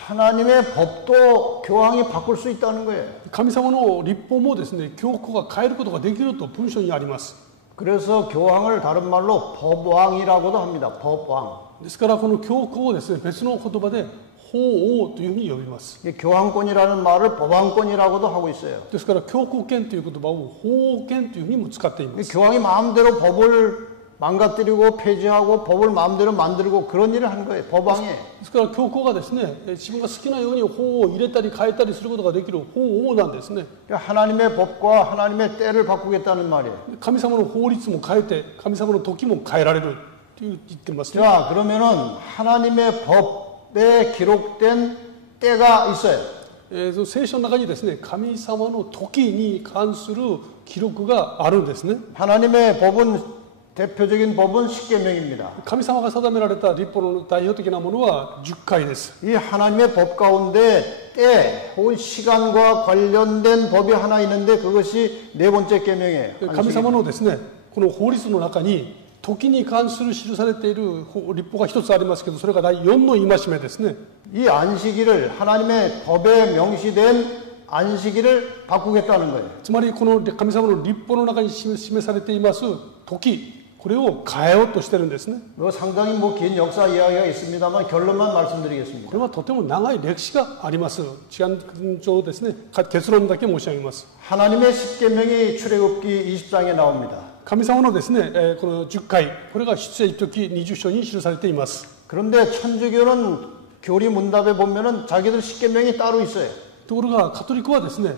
하나님의 법도 교황이 바꿀 수 있다는 거예요. 神様の立法もですね、教皇が変えることができると文書にあります。 그래서 교황을 다른 말로 법왕이라고도 합니다. 법왕. ですからこの教皇をですね、別の言葉で法王というふうに呼びます。 교황권이라는 말을 법왕권이라고도 하고 있어요. ですから教皇権という言葉を法王権というふうにも使っています。 교황이 마음대로 법을 망가뜨리고 폐지하고 법을 마음대로 만들고 그런 일을 하는 거예요. 법왕이. ですから教皇がですね、自分が好きなように法を入れたり変えたりすることができる法王なんですね。 하나님의 법과 하나님의 때를 바꾸겠다는 말이에요. 神様の法律も変えて、神様の時も変えられると言ってますね。 자, 그러면은 하나님의 법에 기록된 때가 있어요. 聖書の中にですね、神様の時に関する記録があるんですね。 하나님의 법은 대표적인 법은 십계명입니다. 神様が定められた立法の代表的なものは10回です。 이 하나님의 법 가운데 때 혹은 시간과 관련된 법이 하나 있는데 그것이 네 번째 계명이에요. 神様のですね、この法律の中に時に関する記されている立法が一つありますけど、それが第4の戒めですね。 이 안식일을 하나님의 법에 명시된 안식일을 바꾸겠다는 거예요. つまりこの神様の立法の中に示されています時、これを変えようとしてるんですね。 상당히 긴 역사 이야기가 있습니다만 결론만 こ 말씀드리겠습니다. れはとても長い歴史があります。時間上ですね、結論だけ申し上げます。 하나님의 십계명이 출애굽기 20장에 나옵니다. 神様のですね、この10回、これが出エジプト記20章に記されています。 그런데 천주교는 교리 문답에 보면은 자기들 십계명이 따로 있어요. ところがカトリックはですね、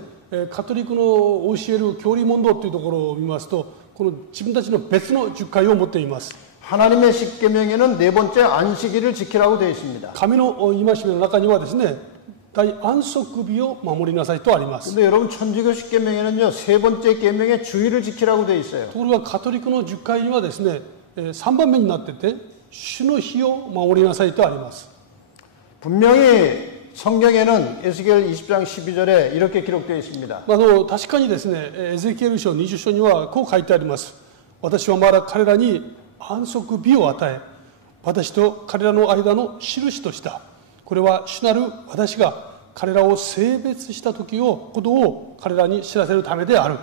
カトリックの教える教理問答というところを見ますと、この自分たちの別の10回を持っています。 하나님의 십계명에는 네 번째 안식일을 지키라고 되어 있습니다. 神の戒めの中にはですね、大安息日を守りなさいとあります。 근데 여러분 천주교 십계명에는요 세 번째 계명에 주일을 지키라고 되어 있어요. ところがカトリックの10回にはですね、3番目になってて、主の日を守りなさいとあります。 분명히 성경에는 에스겔 20장 12절에 이렇게 기록되어 있습니다. 確かにですね、エゼキエル書20章にはこう書いてあります。私はまだ彼らに安息日を与え、私と彼らの間の印とした。これは主なる私が彼らを性別したことを彼らに知らせるためである。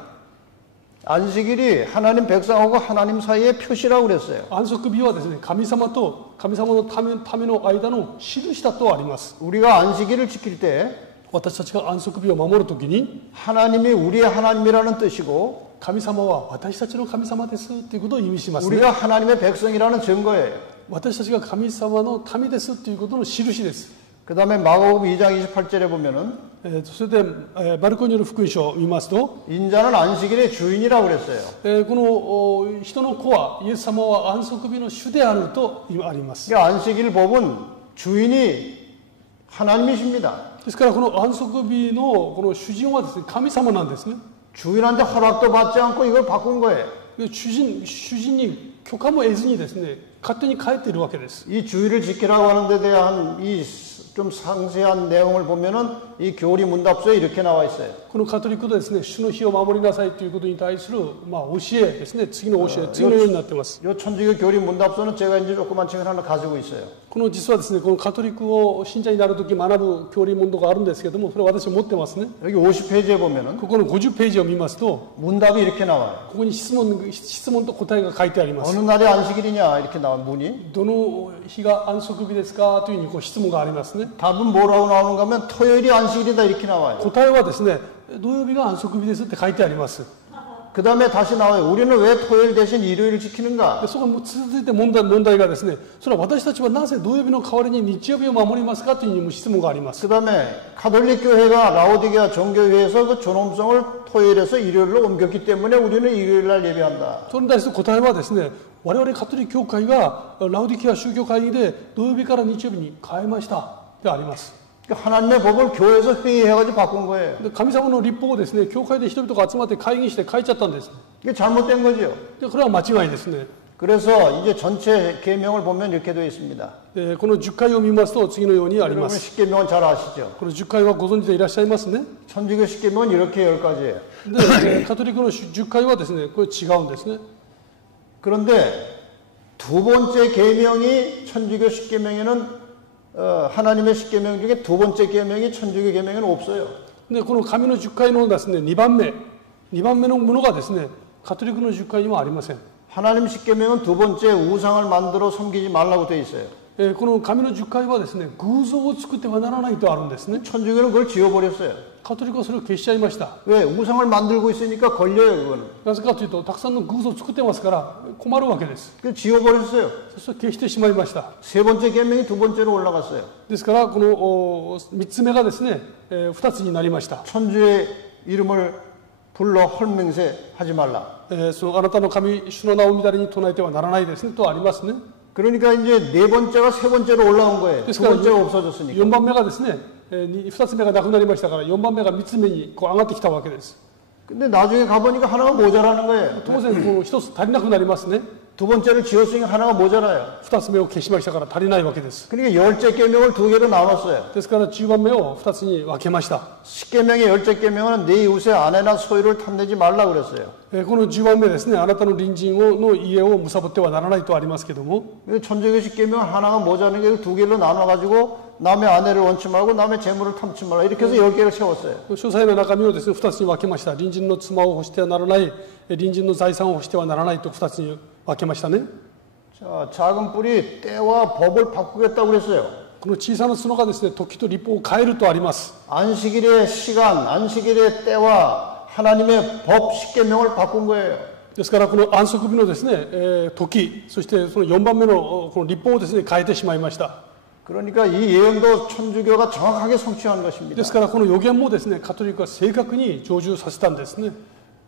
안식일이 하나님 백성하고 하나님 사이의 표시라고 그랬어요. 安息日はですね、神様と神様のための間の印だとあります。 우리가 안식일을 지킬 때 私たちが安息日を守るときに、 하나님이 우리의 하나님이라는 뜻이고 神様は私たちの神様ですということを意味しますね。 우리가 하나님의 백성이라는 증거예요. 私たちが神様の民ですということの印です。 그 다음에 마가복음 2장 28절에 보면은 それで、マルコによる福音書を見ますと、 인자는 안식일의 주인이라고 그랬어요. この人の子はイエス様は安息日の主であるとあります。 그러니까 안식일 법은 주인이 하나님이십니다. ですからこの安息日のこの主人はですね、神様なんですね。 주인한테 허락도 받지 않고 이걸 바꾼 거예요. 主人に許可も得ずにですね、勝手に変えているわけです。 이 주일을 지키라고 하는 데 대한 이 좀 상세한 내용을 보면은 이 교리 문답서에 이렇게 나와 있어요. このカトリックでですね、主の日を守りなさいということに対する、教えですね、次の教え、次のようになっています。 이 천주교 교리 문답서는 제가 이제 조그만 책을 하나 가지고 있어요. この実はですね、このカトリックを信者になるとき学ぶ教理問答があるんですけども、それ私持ってますね。 여기 50페이지에 보면은 ここの50ページを見ますと、 문답이 이렇게 나와요. ここに質問と答えが書いてあります。 어느 날이 안식일이냐 이렇게 나와 문이. どの日が安息日ですかというふうにこう質問がありますね。 답은 뭐라고 나오는가 하면 토요일이 안식일이다 이렇게 나와요. 答えはですね、土曜日が安息日ですって書いてあります。 그 다음에 다시 나와요. 우리는 왜 토요일 대신 일요일을 지키는가? でそこに続いて問題がですね、それは私たちはなぜ土曜日の代わりに日曜日を守りますかというふうに質問があります。 그 다음에 가톨릭 교회가 라오디게아 정교회에서 그 존엄성을 토요일에서 일요일로 옮겼기 때문에 우리는 일요일 날 예배한다. それに対する答えはですね、我々カトリック教会がラウディケア宗教会議で土曜日から日曜日に変えましたであります。 하나님의 법을 교회에서 회의해가지고 바꾼 거예요. で神様の立法をですね、教会で人々が集まって会議して変えちゃったんです。 이게 잘못된 거죠. でこれは間違いですね。 그래서 이제 전체 계명을 보면 이렇게 되어 있습니다. でこの10回を見ますと次のようにありま 여러분 す。 십계명은 잘 아시죠? この10回はご存知でいらっしゃいますね。 천주교 십계명은 이렇게 10가지예요. でカトリックの10回はですね、これ違うんですね。 그런데 두 번째 계명이 천주교 십계명에는 하나님의 십계명 중에 두 번째 계명이 천주교 계명에는 없어요. でこの神の10回のですね、2番目のものがですね、カトリックの10回にはありません。 하나님 십계명은 두 번째 우상을 만들어 섬기지 말라고 되어 있어요. この神の10回はですね、偶像を作ってはならないとあるんですね。 천주교는 그걸 지워버렸어요. カトリックはそれを消しちゃいました。 왜? 우상을 만들고 있으니까 걸려요, 그거는. なぜかというと、たくさんの偶像を作ってますから困るわけです。 그래서 지워버렸어요. そして消してしまいました。 세 번째 계명이 두 번째로 올라갔어요. ですからこの3つ目がですね、2つになりました。 천주의 이름을 불러 헐맹세하지 말라. そのあなたの神主の名を乱れに唱えてはならないですねとありますね。 그러니까 이제 네 번째가 세 번째로 올라온 거예요. 두 번째가 없어졌으니까. 4番目がですね、2つ目がなくなりましたから4番目が3つ目にこう上がってきたわけです。 근데 나중에 가보니까 하나가 모자라는 거예요. 当然この1つ足りなくなりますね。 두 번째를 지었으니까 하나가 모자라요. 2つ目を消しましたから足りないわけです。 그러니까 열째 계명을 두 개로 나눴어요. ですから10番目を2つに分けました。 십계명의 열째 계명은 네 이웃의 아내나 소유를 탐내지 말라 그랬어요. この10番目ですね、あなたの隣人の家を貪ってはならないとありますけども、 천주교 십계명은 하나가 모자라는 게 두 개로 나눠가지고 남의 아내를 원치 말고 남의 재물을 탐치 말라 이렇게 해서 10개를 세웠어요. 詳細な中身をですね、2つに分けました。隣人の妻を欲してはならない、隣人の財産を欲してはならないと2つに分けましたね。 자, 작은 뿔이 때와 법을 바꾸겠다고 그랬어요. この小さな角がですね、時と立法を変えるとあります。 안식일의 시간, 안식일의 때와 하나님의 법 십계명을 바꾼 거예요. ですからこの安息日のですね、時、そしてその4番目のこの立法をですね、変えてしまいました。 그러니까 이 예언도 천주교가 정확하게 성취한 것입니다. ですからこの予言もですね、カトリックは正確に成就させたんですね。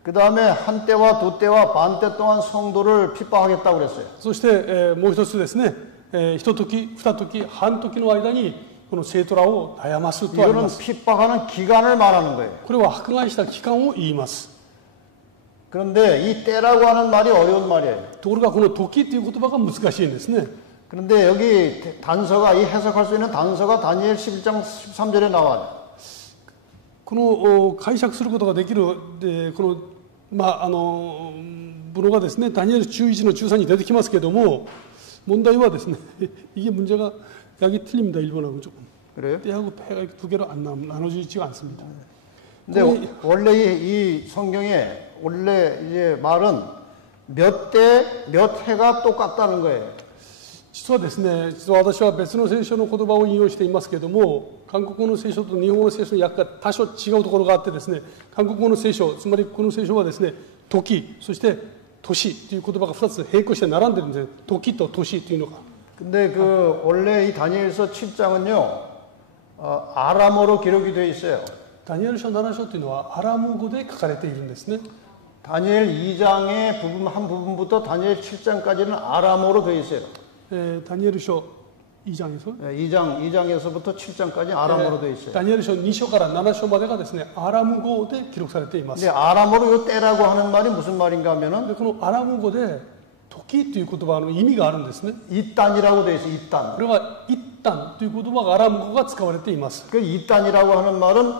그 다음에 한 때와 두 때와 반 때 동안 성도를 핍박하겠다고 그랬어요. そして、もう一つですね、一時、二時、半時の間にこの生徒らを悩ますとありま 이거는 す。 핍박하는 기간을 말하는 거예요. これは迫害した期間を言います。 그런데 이 때라고 하는 말이 어려운 말이에요. ところがこの時という言葉が難しいんですね。 그런데 여기 단서가 이 해석할 수 있는 단서가 다니엘 11장 13절에 나와요. この解釈することができるこのものがですね、ダニエル11の13に出てきますけれども、問題はですね、이게 문제가 여기 틀립니다. 일본하고 조금. 그래요? 때하고 패가 두 개로 안 나눠지지가 않습니다. 근데 원래 이 성경에 원래 이제 말은 몇 때, 몇 해가 똑같다는 거예요. 実はですね、私は別の聖書の言葉を引用していますけれども、韓国語の聖書と日本語の聖書の訳が多少違うところがあってですね、韓国語の聖書、つまりこの聖書はですね、時、そして年という言葉が2つ並行して並んでるんですね。時と年というのが。 근데 그 원래 이 다니엘서 7장은요, 아람어로 기록이 되어 있어요. ダニエル書7章というのはアラム語で書かれているんですね。 다니엘 2장의 부분 한 부분부터 다니엘 7장까지는 아람어로 되어 있어요. ダニエル書2장에서 2장에서부터 7장까지 아람어로 되어 있어요. ダニエル書2章から7章までがですね、アラム語で記録されています。 근데 아람어로 이 때라고 하는 말이 무슨 말인가 하면은 でこのアラム語で時という言葉の意味があるんですね。 이단이라고 되어 있어요. 이단. これは一旦という言葉がアラム語が使われています。 그 이단이라고 하는 말은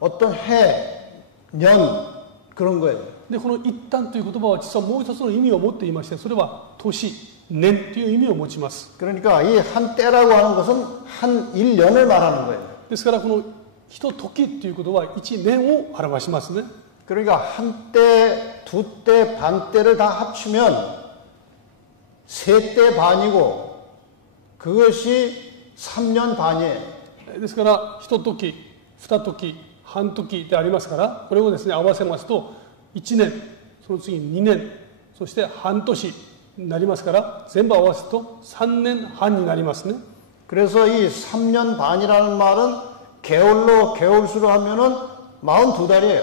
어떤 해, 년 그런 거예요. で、この一旦という言葉は実はもう一つの意味を持っていまして、それは年、年という意味を持ちます。 그러니까 이 한때라고 하는 것은 한 1년을 말하는 거예요. ですからこの一時ということは一年を表しますね。 그러니까 한때, 두때, 반때를 다 합치면 세때 반이고 그것이 3년 반이에요. ですから一時、二時、半時でありますから、これをですね合わせますと1年、その次2年、そして半年になりますから、全部合わせると3年半になりますね。 그래서 이 3년 반이라는 말은 개월로 개월수로 하면은 42달이에요.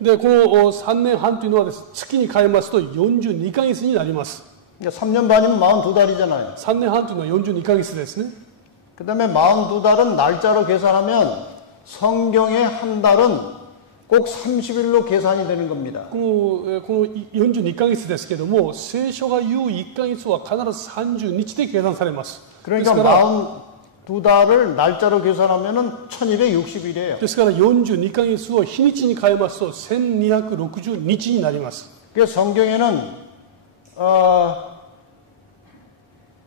で、この3年半というのはです、月に変えますと42ヶ月になります。 그러니까 3년 반이면 42달이잖아요. 3年半というのは42ヶ月ですね。 그 다음에 42달은 날짜로 계산하면 성경의 한 달은 꼭 30일로 계산이 되는 겁니다. この42ヶ月ですけども、聖書が言う1ヶ月は必ず30日で計算されます。 그러니까 42달을 날짜로 계산하면 1260일이에요. ですから42ヶ月を日にちに変えますと1260日になります。 그래서 성경에는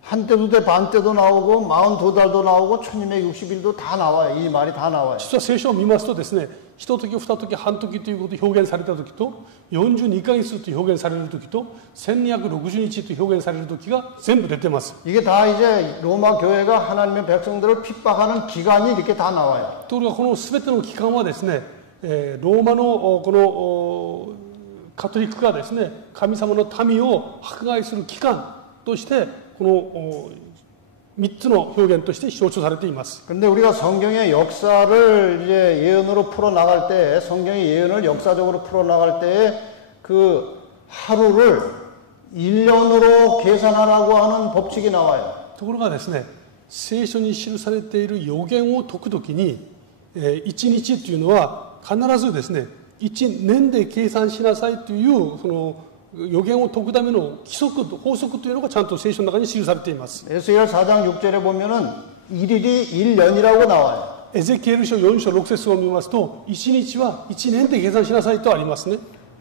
한때, 두때, 반때도 나오고 42달도 나오고 1260일도 다 나와요. 이 말이 다 나와요. 実は聖書を見ますとですね、一時、二時、半時ということで表現された時と、42ヶ月と表現される時と、1260日と表現される時が全部出てます。 이게 다 이제 로마 교회가 하나님의 백성들을 핍박하는 기간이 이렇게 다 나와요. ところがこの全ての期間はですね、ローマのこのカトリックがですね、神様の民を迫害する期間としてこの3つの表現として象徴されています。 그런데 우리가 성경의 역사를 이제 예언으로 풀어 나갈 때, 성경의 예언을 역사적으로 풀어 나갈 때 그 하루를 1년으로 계산하라고 하는 법칙이 나와요. ところがですね、聖書に記されている予言を解くときに、1日というのは必ずですね、1年で計算しなさいというその予言を解くための規則、法則というのがちゃんと聖書の中に記されています。 에스겔 4장 6절에 보면은 일일이 1년이라고 나와요. エゼキエル書4章6節を見ますと、1日は1年で計算しなさいとありますね。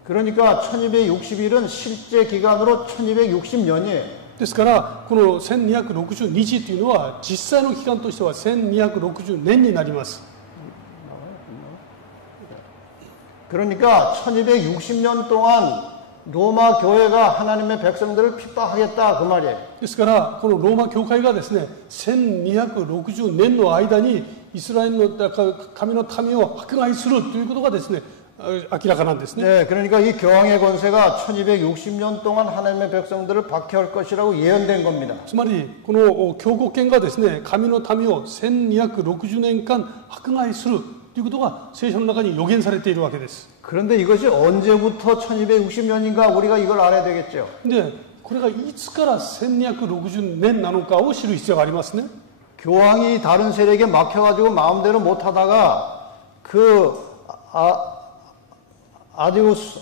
그러니까 1260일은 실제 기간으로 1260년이에요. ですからこの1260日というのは実際の期間としては1260年になります。 그러니까 1260년 동안 로마 교회가 하나님의 백성들을 핍박하겠다 그 말이에요. ですからこのローマ教会がですね、1260年の間にイスラエルの神の民を迫害するということがですね、明らかなんですね。 네, 그러니까 이 교황의 권세가 1260년 동안 하나님의 백성들을 박해할 것이라고 예언된 겁니다. つまりこの教皇権がですね、神の民を1260年間迫害するということが聖書の中に予言されているわけです。 그런데 이것이 언제부터 1260년인가 우리가 이걸 알아야 되겠죠. で、これがいつから1260年なのかを知る必要がありますね。 교황이 다른 세력에 막혀가지고 마음대로 못하다가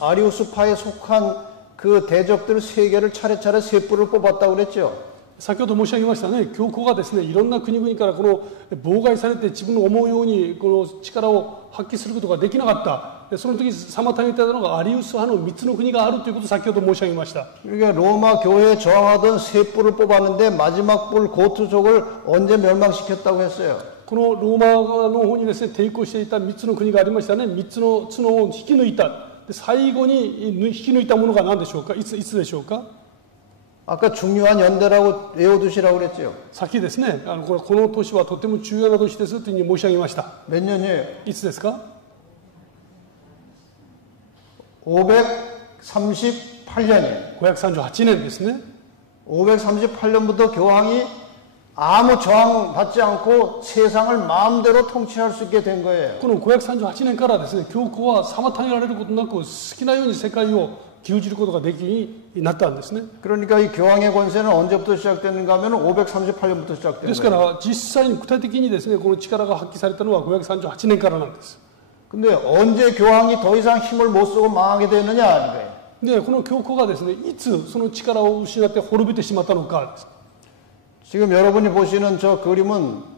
아리우스파에 속한 그 대적들 세 개를 차례차례 세 뿔을 뽑았다고 그랬죠. 先ほど申し上げましたね、教皇がですね、いろんな国々からこの妨害されて自分の思うようにこの力を発揮することができなかった。でその時妨げていたのがアリウス派の3つの国があるということを先ほど申し上げました。 그러니까 로마 교회에 저항하던 세 뿔을 뽑았는데 마지막 뿔 고트족을 언제 멸망시켰다고 했어요. このローマの方にですね、抵抗していた3つの国がありましたね。3つの角を引き抜いた。で最後に引き抜いたものが何でしょうか。いつでしょうか。 아까 중요한 연대라고 외워두시라고 그랬죠. さっきですね、この年はとても重要な年ですというふうに申し上げました。 몇 년이에요? いつですか。 538년이에요. 538年ですね。 538년부터 교황이 아무 저항 받지 않고 세상을 마음대로 통치할 수 있게 된 거예요. この538年からですね、教皇は妨げられることなく好きなように世界を牛耳ることができるようになったんですね。 그러니까 이 교황의 권세는 언제부터 시작됐는가 하면 538년부터 で 시작된 すか 거예요. ら実際に具体的にですね、この力が発揮されたのは538年からなんです。 근데 언제 교황이 더 이상 힘을 못 쓰고 망하게 됐느냐 이거예요. で、この教皇がですね、いつその力を失って滅びてしまったのか。 지금 여러분이 보시는 저 그림은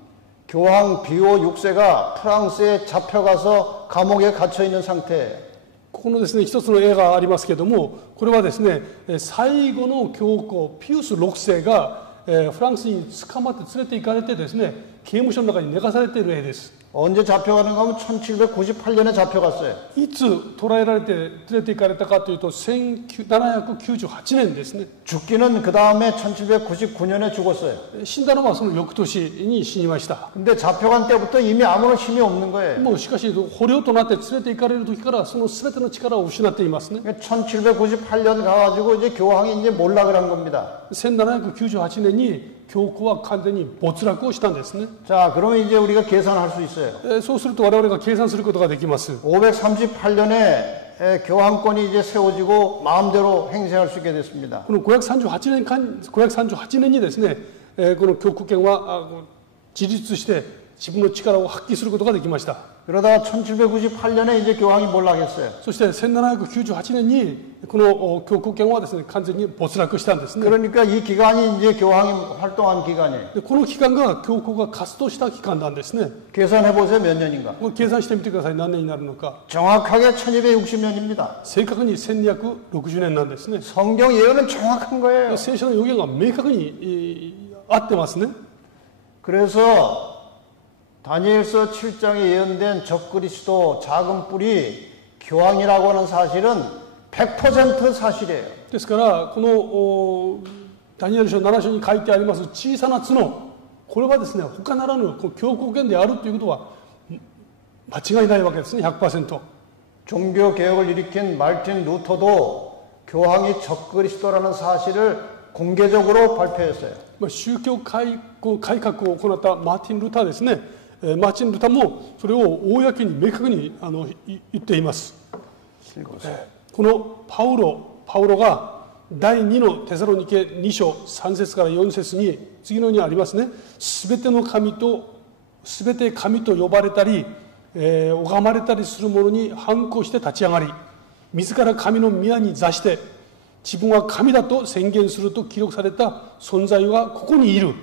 교황 비오 6세가 프랑스에 잡혀가서 감옥에 갇혀 있는 상태예요. ここのですね、一つの絵がありますけれども、これはですね、最後の教皇ピウス6世がフランスに捕まって連れて行かれてですね、刑務所の中に寝かされている絵です。 언제 잡혀가는가 하면 1798년에 잡혀갔어요. いつ捕らえられて連れて行かれたかというと1798年ですね。 죽기는 그 다음에 1799년에 죽었어요. 死んだのはその翌年に死にました。 근데 잡혀간 때부터 이미 아무런 힘이 없는 거예요. もうしかし捕虜となって連れて行かれる時からその全ての力を失っていますね。 1798년 가가지고 이제 교황이 이제 몰락을 한 겁니다. 1798年に教皇は完全に没落をしたんですね。 자, 그러면 이제 우리가 계산할 수 있어요. そうすると我々が計算することができます。 538년에 교황권이 이제 세워지고 마음대로 행세할 수 있게 됐습니다. この538年にですね、この教皇権は自立して自分の力を発揮することができました。 그러다가 1798년에 이제 교황이 몰락했어요. そして1798年にこの教皇権はですね、完全に没落したんですね。 그러니까 이 기간이 이제 교황이 활동한 기간이에요. でこの期間が教皇が活動した期間なんですね。 계산해 보세요. 몇 년인가? これ計算してみてください。何年になるのか。 정확하게 1260년입니다. 正確に1260年なんですね。 성경 예언은 정확한 거예요. 聖書の予言が明確に合ってますね。 그래서 다니엘서 7장에 예언된 적그리스도 작은 뿔이 교황이라고 하는 사실은 100% 사실이에요. ですからこのダニエル書7章に書いてあります小さな角、これはですね、他ならぬ教皇権であるということは間違いないわけですね。 100%。 종교 개혁을 일으킨 말틴 루터도 교황이 적그리스도라는 사실을 공개적으로 발표했어요. 宗教改革を行ったマーティン・ルターですね。マーティン・ルターもそれを公に明確に言っています。このパウロが第2のテサロニケ2章3節から4節に次のようにありますね。すべて神と呼ばれたり、拝まれたりする者に反抗して立ち上がり、自ら神の宮に座して自分は神だと宣言すると記録された存在はここにいる。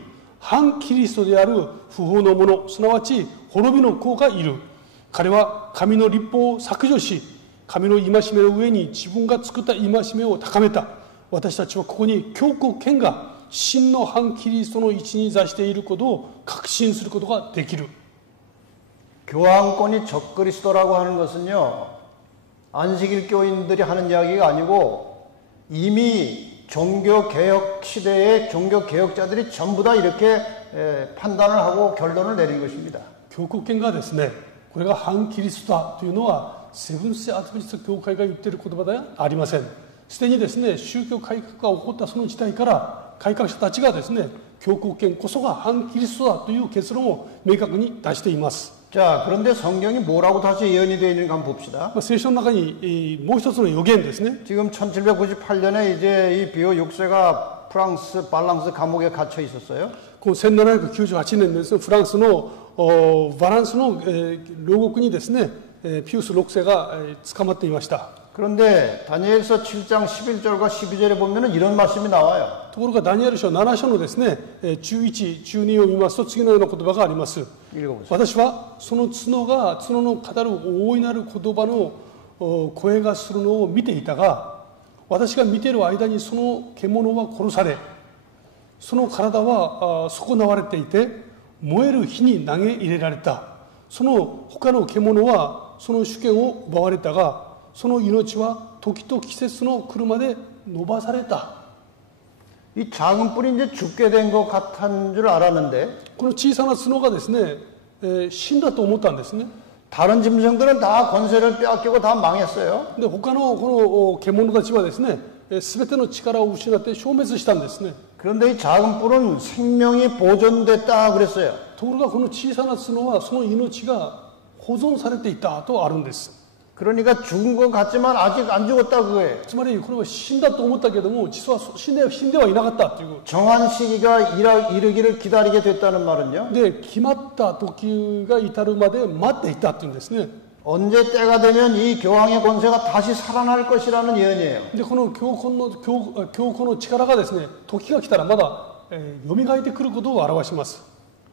反キリストである不法の者、すなわち滅びの子がいる。彼は神の律法を削除し、神の戒めの上に自分が作った戒めを高めた。私たちはここに教皇権が真の反キリストの位置に座していることを確信することができる。 교황권이 적그리스도라고 하는 것은요, 안식일 교인들이 하는 이야기가 아니고 이미 종교개혁 시대의 종교개혁자들이 전부 다 이렇게 판단을 하고 결론을 내린 것입니다. 教皇権がですね、これが反キリストだというのはセブンス・アドベンチスト教会が言っている言葉ではありません。すでにですね、宗教改革が起こったその時代から改革者たちがですね、教皇権こそが反キリストだという結論を明確に出しています。 자, 그런데 성경이 뭐라고 다시 예언이 되어 있는가 한번 봅시다. 聖書の中にもう一つの予言ですね。 지금 1798년에 이제 이 비오 6세가 프랑스 발랑스 감옥에 갇혀 있었어요. 1798年ですね、フランスのバランスの牢獄にですね、ピウス6世が捕まっていました。 그런데 다니엘서 7장 11절과 12절에 보면은 이런 말씀이 나와요. ところがダニエル書7章のですね、11、12を見ますと次のような言葉があります。 私はその角の語る大いなる言葉の声がするのを見ていたが、私が見ている間にその獣は殺され、その体は損なわれていて燃える火に投げ入れられた。その他の獣はその主権を奪われたが、その命は時と季節の車で伸ばされた。 이 작은 뿔이 이제 죽게 된 것 같은 줄 알았는데, この小さな角がですね、死んだと思ったんですね。 다른 짐승들은 다 권세를 빼앗기고 다 망했어요. で他のこの獣たちはですね、全ての力を失って消滅したんですね。 그런데 이 작은 뿔은 생명이 보존됐다 그랬어요. ところがこの小さな角はその命が保存されていたとあるんです。 그러니까 죽은 것 같지만 아직 안 죽었다 그거예요. つまりこれは死んだと思ったけども実は死んではいなかったという。 정한 시기가 이르기를 기다리게 됐다는 말은요. で決まった時が至るまで待っていたっていうんですね。 언제 때가 되면 이 교황의 권세가 다시 살아날 것이라는 예언이에요. でこの教皇の力がですね、時が来たらまだ蘇ってくることを表します。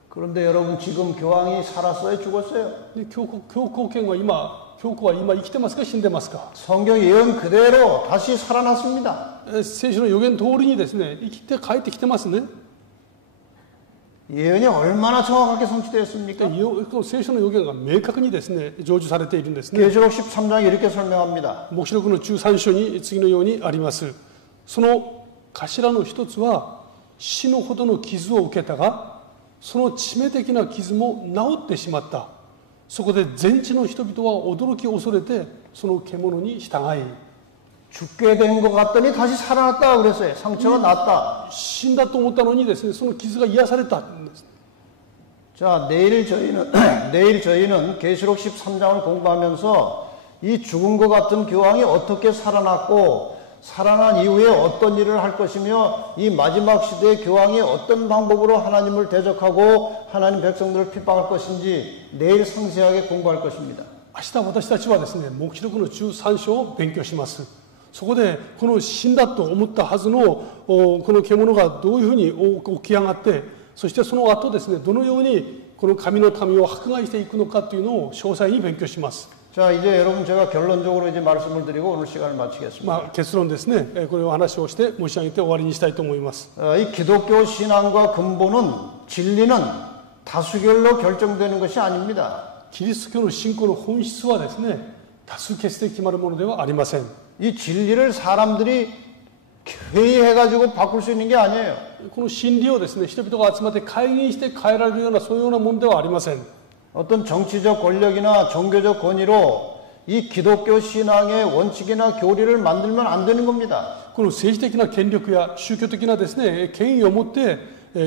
그런데 여러분 지금 교황이 살았어요? 죽었어요? で教皇権は今、教皇は今生きてますか死んでますか。 성경 예언 그대로 다시 살아났습니다. 聖書の予言通りにですね、生きて帰ってきてますね。 예언이 얼마나 정확하게 성취되었습니까? 聖書の予言が明確にですね、成就されているんですね。 계시록 13장이 이렇게 설명합니다. 黙示録の13章に次のようにあります。その頭の一つは死ぬほどの傷を受けたが、その致命的な傷も治ってしまった。そこで全地の人々は驚き恐れてその獣に従い、 죽게 된 것 같더니 다시 살아났다 그랬어요. 상처가 났다. 死んだと思ったのにですね、その傷が癒されたんです。 자, 내일 저희는 계시록 13장을 공부하면서 이 죽은 것 같은 교황이 어떻게 살아났고 살아난 이후에 어떤 일을 할 것이며 이 마지막 시대의 교황이 어떤 방법으로 하나님을 대적하고 하나님 백성들을 핍박할 것인지 내일 상세하게 공부할 것입니다. 明日私たちはですね、黙示録の13章を勉強します。そこでこの死んだと思ったはずのこの獣がどういうふうに起き上がって、そしてその後ですね、どのようにこの神の民を迫害していくのかというのを詳細に勉強します。 자, 이제 여러분 제가 결론적으로 이제 말씀을 드리고 오늘 시간을 마치겠습니다. 結論ですね、これを話をして申し上げて終わりにしたいと思います。 이 기독교 신앙과 근본은 진리는 다수결로 결정되는 것이 아닙니다. キリスト教の信仰の本質はですね、多数決で決まるものではありません。 이 진리를 사람들이 회의해가지고 바꿀 수 있는 게 아니에요. この真理をですね、人々が集まって会議して変えられるようなそういうようなものではありません。 어떤 정치적 권력이나 종교적 권위로 이 기독교 신앙의 원칙이나 교리를 만들면 안 되는 겁니다. この政治的な権力や宗教的なですね、権威を持って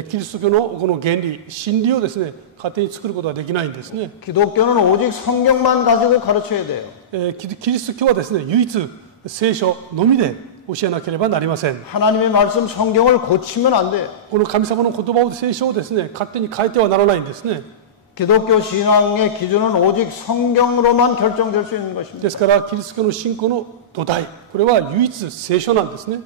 キリスト教のこの原理、真理をですね、勝手に作ることはできないんですね。 기독교는 오직 성경만 가지고 가르쳐야 돼요. キリスト教はですね、唯一聖書のみで教えなければなりません。 하나님의 말씀 성경을 고치면 안 돼요. この神様の言葉を聖書をですね、勝手に変えてはならないんですね。 기독교 신앙의 기준은 오직 성경으로만 결정될 수 있는 것입니다. ですからキリスト教の信仰の土台、これは唯一聖書なんですね。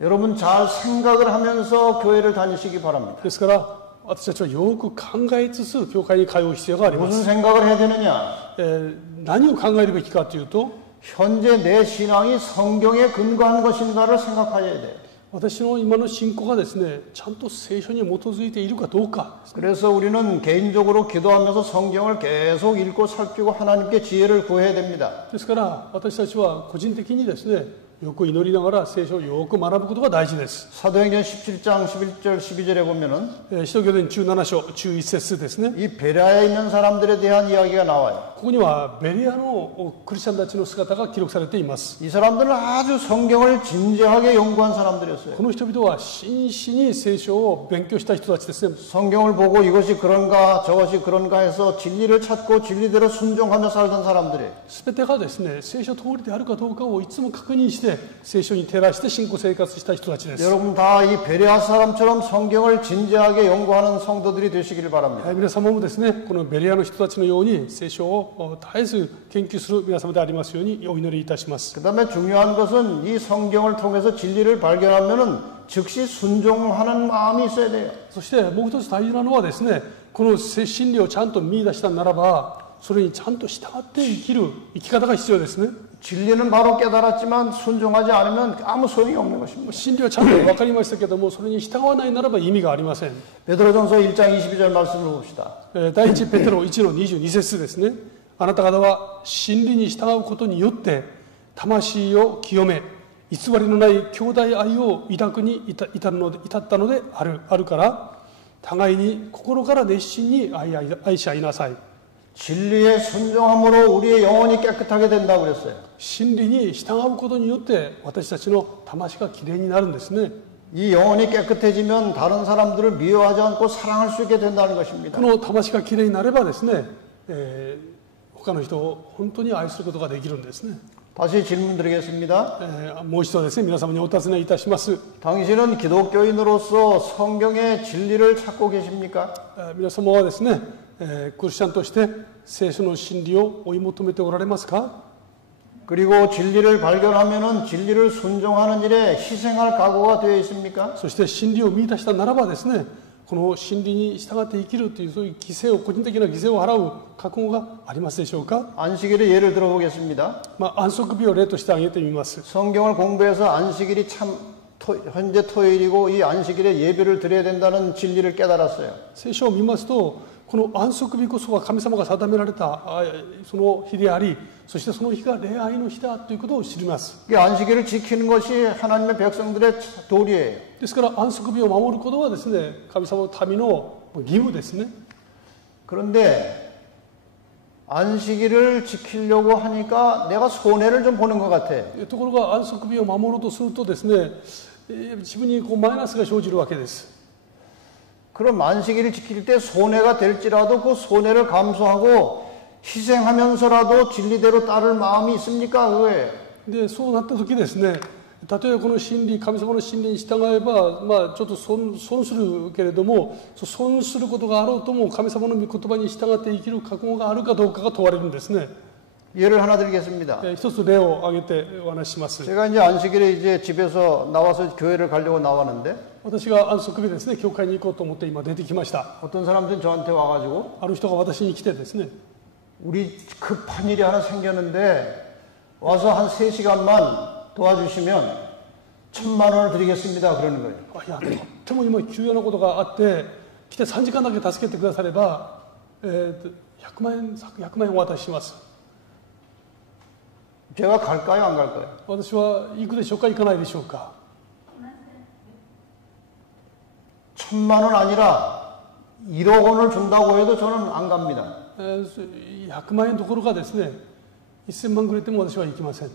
여러분 잘 생각을 하면서 교회를 다니시기 바랍니다. ですから私たちはよく考えつつ教会に通う必要がありま 무슨 す。 생각을 해야 되느냐? 何を考えるべきかというと、 현재 내 신앙이 성경에 근거한 것인가를 생각해야 돼요. 私の今の信仰がですね、ちゃんと聖書に基づいているかどうか。 그래서 우리는 개인적으로 기도하면서 성경을 계속 읽고 살피고 하나님께 지혜를 구해야 됩니다. ですから私たちは個人的にですね、よく祈りながら聖書をよく学ぶことが大事です。 사도행전 17장 11절 12절에 보면은 使徒行伝17章11節ですね。 이 베레아에 있는 사람들에 대한 이야기가 나와요. ここにはベレアのクリスチャンたちの姿が記録されています。 이 사람들은 아주 성경을 진지하게 연구한 사람들이었어요. この人々は真摯に聖書を勉強した人たちですね。 성경을 보고 이것이 그런가 저것이 그런가 해서 진리를 찾고 진리대로 순종하며 살던 사람들이에요. 全てがですね、聖書通りであるかどうかをいつも確認して聖書に照らして信仰生活した人たちです。 여러분 다 이 베레아 사람처럼 성경을 진지하게 연구하는 성도들이 되시기를 바랍니다. 皆様もですね、このベレアの人たちのように聖書を絶えず研究する皆様でありますようにお祈りいたします。 그 다음에 중요한 것은 이 성경을 통해서 진리를 발견하면은 즉시 순종하는 마음이 있어야 돼요. そしてもう一つ大事なのはですね、この真理をちゃんと見出したならば、それにちゃんと従って生きる生き方が必要ですね。 진리는 바로 깨달았지만 순종하지 않으면 아무 소용이 없는 것입니다. 真理はちゃんと分かりましたけども、それに従わないならば意味がありません。 베드로전서 1장 22절 말씀을 봅시다. 第一ペテロ1の22節ですね。あなた方は真理に従うことによって魂を清め、偽りのない兄弟愛を抱くに至ったのであるから、互いに心から熱心に愛し合いなさい。 진리에 순종함으로 우리의 영혼이 깨끗하게 된다고 그랬어요. 真理に従うことによって私たちの魂がきれいになるんですね。 이 영혼이 깨끗해지면 다른 사람들을 미워하지 않고 사랑할 수 있게 된다는 것입니다. この魂がきれいになればですね、他の人を本当に愛することができるんですね。 다시 질문 드리겠습니다. もう一度ですね、皆様にお尋ねいたします。 당신은 기독교인으로서 성경의 진리를 찾고 계십니까? 皆様はですね、クリスチャンとして聖書の真理を追い求めておられますか？ 그리고 진리를 발견하면은 진리를 순종하는 일에 희생할 각오가 되어 있습니까? そして真理を見出したならばですね、この真理に従って生きるというそういう犠牲を、個人的な犠牲を払う覚悟がありますでしょうか？ 안식일의 예를 들어보겠습니다. 安息日を例として挙げてみます。 성경을 공부해서 안식일이 참 현재 토요일이고 이 안식일에 예배를 드려야 된다는 진리를 깨달았어요. 聖書を見ますと、この安息日こそが神様が定められたその日であり、そしてその日が礼拝の日だということを知ります。 이 안식일을 지키는 것이 하나님의 백성들의 도리예요. ですから安息日を守ることはですね、神様の民の義務ですね。 그런데 안식일을 지키려고 하니까 내가 손해를 좀 보는 것 같아. ところが安息日を守ろうとするとですね、自分にマイナスが生じるわけです。 그럼 안식일을 지킬 때 손해가 될지라도 그 손해를 감수하고 희생하면서라도 진리대로 따를 마음이 있습니까? 그거예요. で、そうなった時ですね、例えばこの真理、神様の真理に従えば、ちょっと損するけれども、損することがあろうとも神様の御言葉に従って生きる覚悟があるかどうかが問われるんですね。 예를 하나 드리겠습니다. 一つ例を挙げてお話しします。 제가 이제 안식일에 이제 집에서 나와서 교회를 가려고 나왔는데 私が安息日ですね、教会に行こうと思って今出てきました。 어떤 사람들은 저한테 와가지고 ある人が私に来てですね、 우리 급한 일이 하나 생겼는데 와서 한 3시간만 도와주시면 1,000만 원을 드리겠습니다. 그러는 거예요. いや、とっても今急なことがあって、来て3時間だけ助けてくだされば、100万円お渡しします。 제가 갈까요? 안 갈까요? 私は行くでしょうか、行かないでしょうか。 1,000만 원 아니라 1억 원을 준다고 해도 저는 안 갑니다. 100万円どころかですね、1000万くれても私は行きません。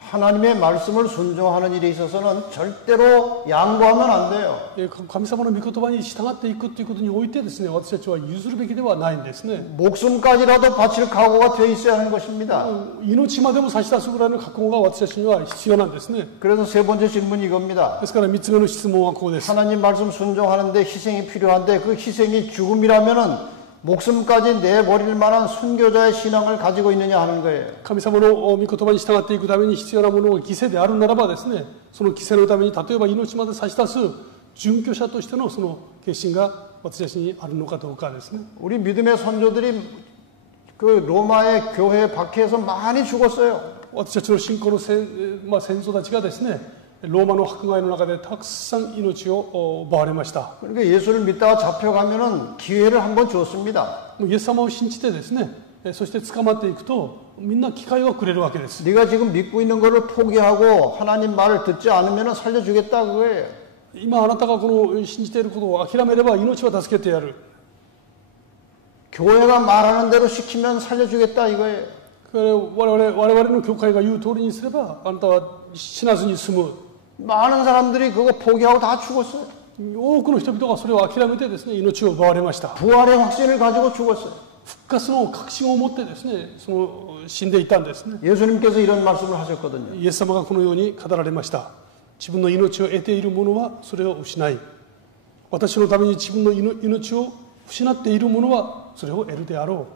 하나님의 말씀을 순종하는 일에 있어서는 절대로 양보하면 안 돼요. 神様の御言葉に従っていくということにおいてですね、私たちは譲るべきではないんですね。 목숨까지라도 바칠 각오가 되어 있어야 하는 것입니다. 命までも差し出すぐらいの覚悟が私たちには必要なんですね。 그래서 세 번째 질문이 이겁니다. ですから3つ目の質問はこうです。 하나님 말씀 순종하는데 희생이 필요한데 그 희생이 죽음이라면은 목숨까지 내버릴 만한 순교자의 신앙을 가지고 있느냐 하는 거예요. 神様の御言葉に従っていくために必要なものが犠牲であるならばですね、その犠牲のために例えば命まで差し出す殉教者としてのその決心が私たちにあるのかどうかですね。 우리 믿음의 선조들이 그 로마의 교회 박해에서 많이 죽었어요. 私たちの信仰の先祖たちがですね、ローマの迫害の中でたくさん命を奪われました。 그러니까 예수를 믿다가 잡혀가면은 기회를 한번 줬습니다. イエス様を信じてですね、そして捕まっていくとみんな機会をくれるわけです。 네가 지금 믿고 있는 거를 포기하고 하나님 말을 듣지 않으면은 살려주겠다 그거예요. 今あなたがこの信じていることを諦めれば命は助けてやる。 교회가 말하는 대로 시키면 살려주겠다 이거예요. 我々の教会が言う通りにすればあなたは死なずに済む。 많은 사람들이 그거 포기하고 다 죽었어요. 多くの人々がそれを諦めてですね、命を奪われました。 부활의 확신을 가지고 죽었어요. 復活の確信を持ってですね、その死んでいたんですね。 예수님께서 이런 말씀을 하셨거든요. イエス様がこのように語られました。自分の命を得ている者はそれを失い、私のために自分の命を失っている者はそれを得るであろ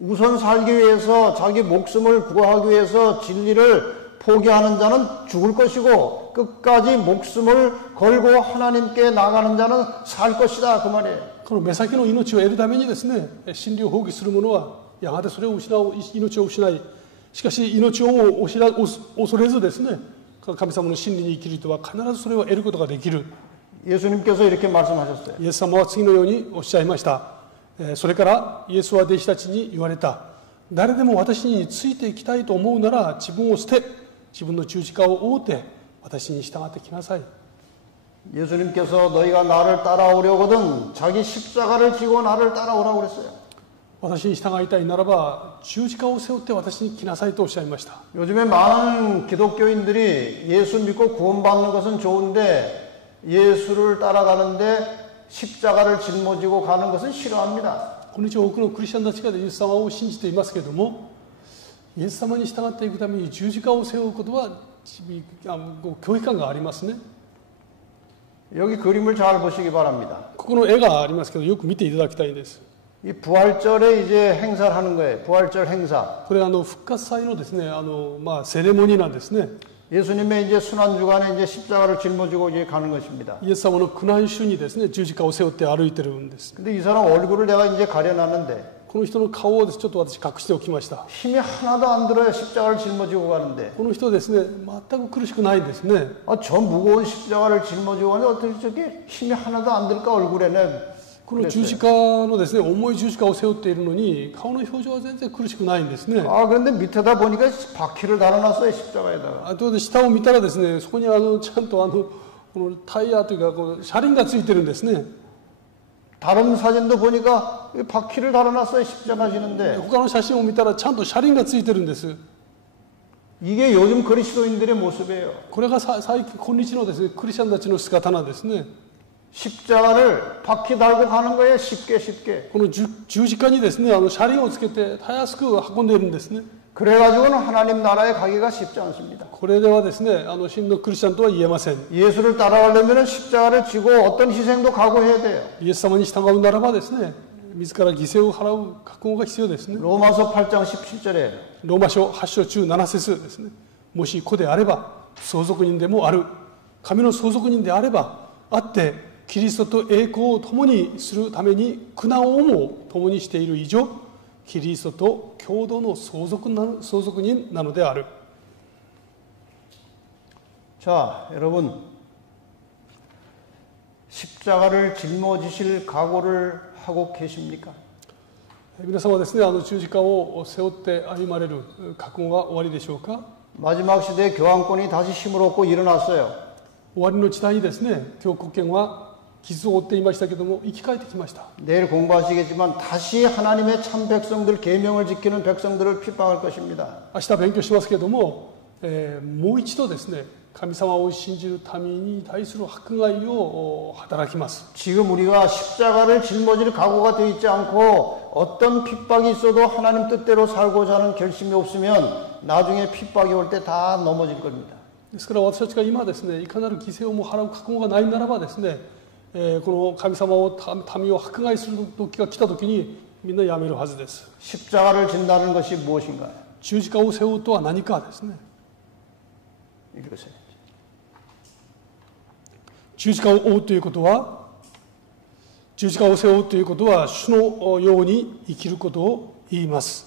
う。 우선 살기 위해서 자기 목숨을 구하기 위해서 진리를 포기하는 자는 죽을 것이고 끝까지 목숨을 걸고 하나님께 나가는 자는 살 것이다 그 말이에요. この目先の命を得るためにですね、真理を放棄する者はやがてそれを命を失い、しかし命をも恐れずですね、神様の真理に生きる人は必ずそれを得ることができる。 예수님께서 이렇게 말씀하셨어요. イエス様は次のようにおっしゃいました。それからイエスは弟子たちに言われた。誰でも私についていきたいと思うなら自分を捨て、自分の十字架を追って私に従ってきなさい。 예수님께서 너희가 나를 따라오려거든 자기 십자가를 지고 나를 따라오라고 그랬어요. 私に従いたいならば十字架を背負って私に来なさいとおっしゃいました。 요즘에 많은 기독교인들이 예수 믿고 구원받는 것은 좋은데 예수를 따라가는데 십자가를 짊어지고 가는 것은 싫어합니다. この日多くのクリスチャンたちがイエス様を信じていますけれども、イエス様に従っていくために十字架を背負うことは拒否感がありますね。 여기 그림을 잘 보시기 바랍니다. ここの絵がありますけど、よく見ていただきたいんです。 이 부활절에 이제 행사를 하는 거예요. 부활절 행사. これは復活祭のですね、セレモニーなんですね。 예수님의 이제 순환주간에 이제 십자가를 짊어지고 이제 가는 것입니다. イエス様の苦難主にですね、十字架を背負って歩いてるんです。 근데 이 사람 얼굴을 내가 이제 가려놨는데 この人の顔をちょっと私隠しておきました。 힘이 하나도 안 들어요. 십자가를 짊어지고 가는데. この人ですね、全く苦しくないんですね。 아, 저 무거운 십자가를 짊어지고 가는데 어떻게 저게 힘이 하나도 안 들까 얼굴에는. この十字架のですね、重い十字架を背負っているのに顔の表情は全然苦しくないんですね。 아, 그런데 밑에다 보니까 바퀴를 달아놨어요. 십자가에다가. とで下を見たらですね、そこにちゃんとこのタイヤというかこう車輪がついてるんですね。 다른 사진도 보니까 바퀴를 달아놨어요. 십자가 지는데. 他の写真を見たらちゃんと車輪がついてるんです。 이게 요즘 그리스도인들의 모습이에요. これが最近今日のですね、クリスチャンたちの姿なんですね。 십자가를 바퀴 달고 가는 거예요. 쉽게. この十字架にですね、車輪をつけてたやすく運んでいるんですね。 그래가지고는 하나님 나라에 가기가 쉽지 않습니다. これではですね、真のクリスチャンとは言えません。 예수를 따라가려면 십자가를 지고 어떤 희생도 각오해야 돼요. イエス様に従うならばですね、自ら犠牲を払う覚悟が必要ですね。 로마서 8장 17절에 ローマ書8章17節ですね。もし子であれば相続人でもある、神の相続人であればあって、キリストと栄光を共にするために苦難をも共にしている以上、キリストと共同の相続人なのである。 자, 여러분 십자가를 짊어지실 각오를 하고 계십니까? 皆様はですね、十字架を背負って歩まれる覚悟が終わりでしょうか。 마지막 시대에 교황권이 다시 힘을 얻고 일어났어요. 終わりの時代にですね、教国権は傷を負っていましたけども生き返ってきました。 내일 공부하시겠지만 다시 하나님의 참 백성들, 계명을 지키는 백성들을 핍박할 것입니다. 明日勉強しますけども、もう一度ですね、神様を信じる民に対する迫害を働きます。 지금 우리가 십자가를 짊어질 각오가 되어 있지 않고 어떤 핍박이 있어도 하나님 뜻대로 살고자 하는 결심이 없으면 나중에 핍박이 올 때 다 넘어질 겁니다. ですから私たちが今ですね、いかなる犠牲をも払う覚悟がないならばですね、この神様を民を迫害する時が来た時にみんなやめるはずです。 십자가를 진다는 것이 무엇인가요? 十字架を背負うとは何かですね。 읽으세요. 十字架を追うということは、十字架を背負うということは主のように生きることを言います。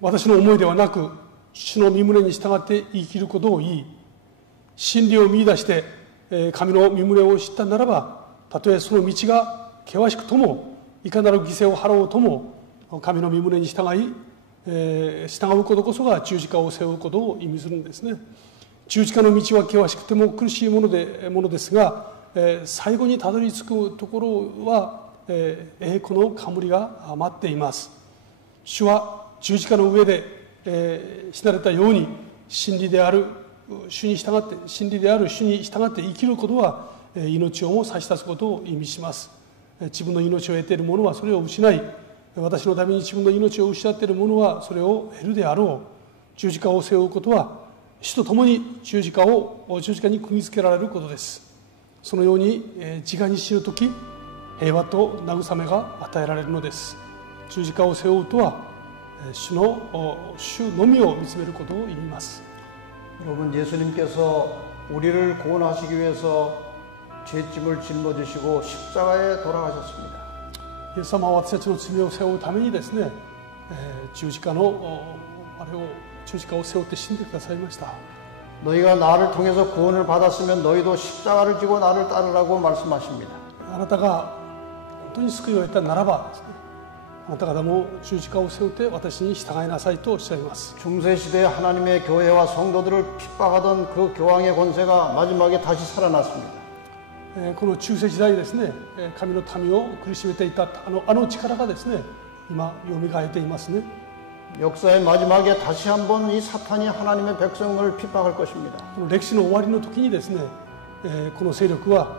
私の思いではなく主の御胸に従って生きることを言い、真理を見出して神の御胸を知ったならば、たとえその道が険しくともいかなる犠牲を払おうとも神の御胸に従うことこそが十字架を背負うことを意味するんですね。十字架の道は険しくても苦しいものですが、最後にたどり着くところは栄光の冠が待っています。主は十字架の上で死なれたように真理である主に従って生きることは命をも差し出すことを意味します。自分の命を得ている者はそれを失い、私のために自分の命を失っている者はそれを得るであろう。十字架を背負うことは主と共に十字架に釘付けられることです。そのように自我に死ぬとき平和と慰めが与えられるのです。十字架を背負うとは主のみを見つめることを言います。 여러분, 예수님께서 우리를 구원하시기 위해서 죄짐을 짊어지시고 십자가에 돌아가셨습니다. イエス様は私たちの罪を背負うためにですね、十字架を背負って死んでくださいました。 너희가 나를 통해서 구원을 받았으면 너희도 십자가를 지고 나를 따르라고 말씀하십니다. あなたが本当に救いを得たならばですね、あなた方も十字架を背負って私に従いなさいとおっしゃいます。 중세시대에 하나님의 교회와 성도들을 핍박하던 그 교황의 권세가 마지막에 다시 살아났습니다. この中世時代ですね、神の民を苦しめていたあの力がですね、今よみがえっていますね。 역사의 마지막에 다시 한번 이 사탄이 하나님의 백성을 핍박할 것입니다. この歴史の終わりの時にですね、この勢力は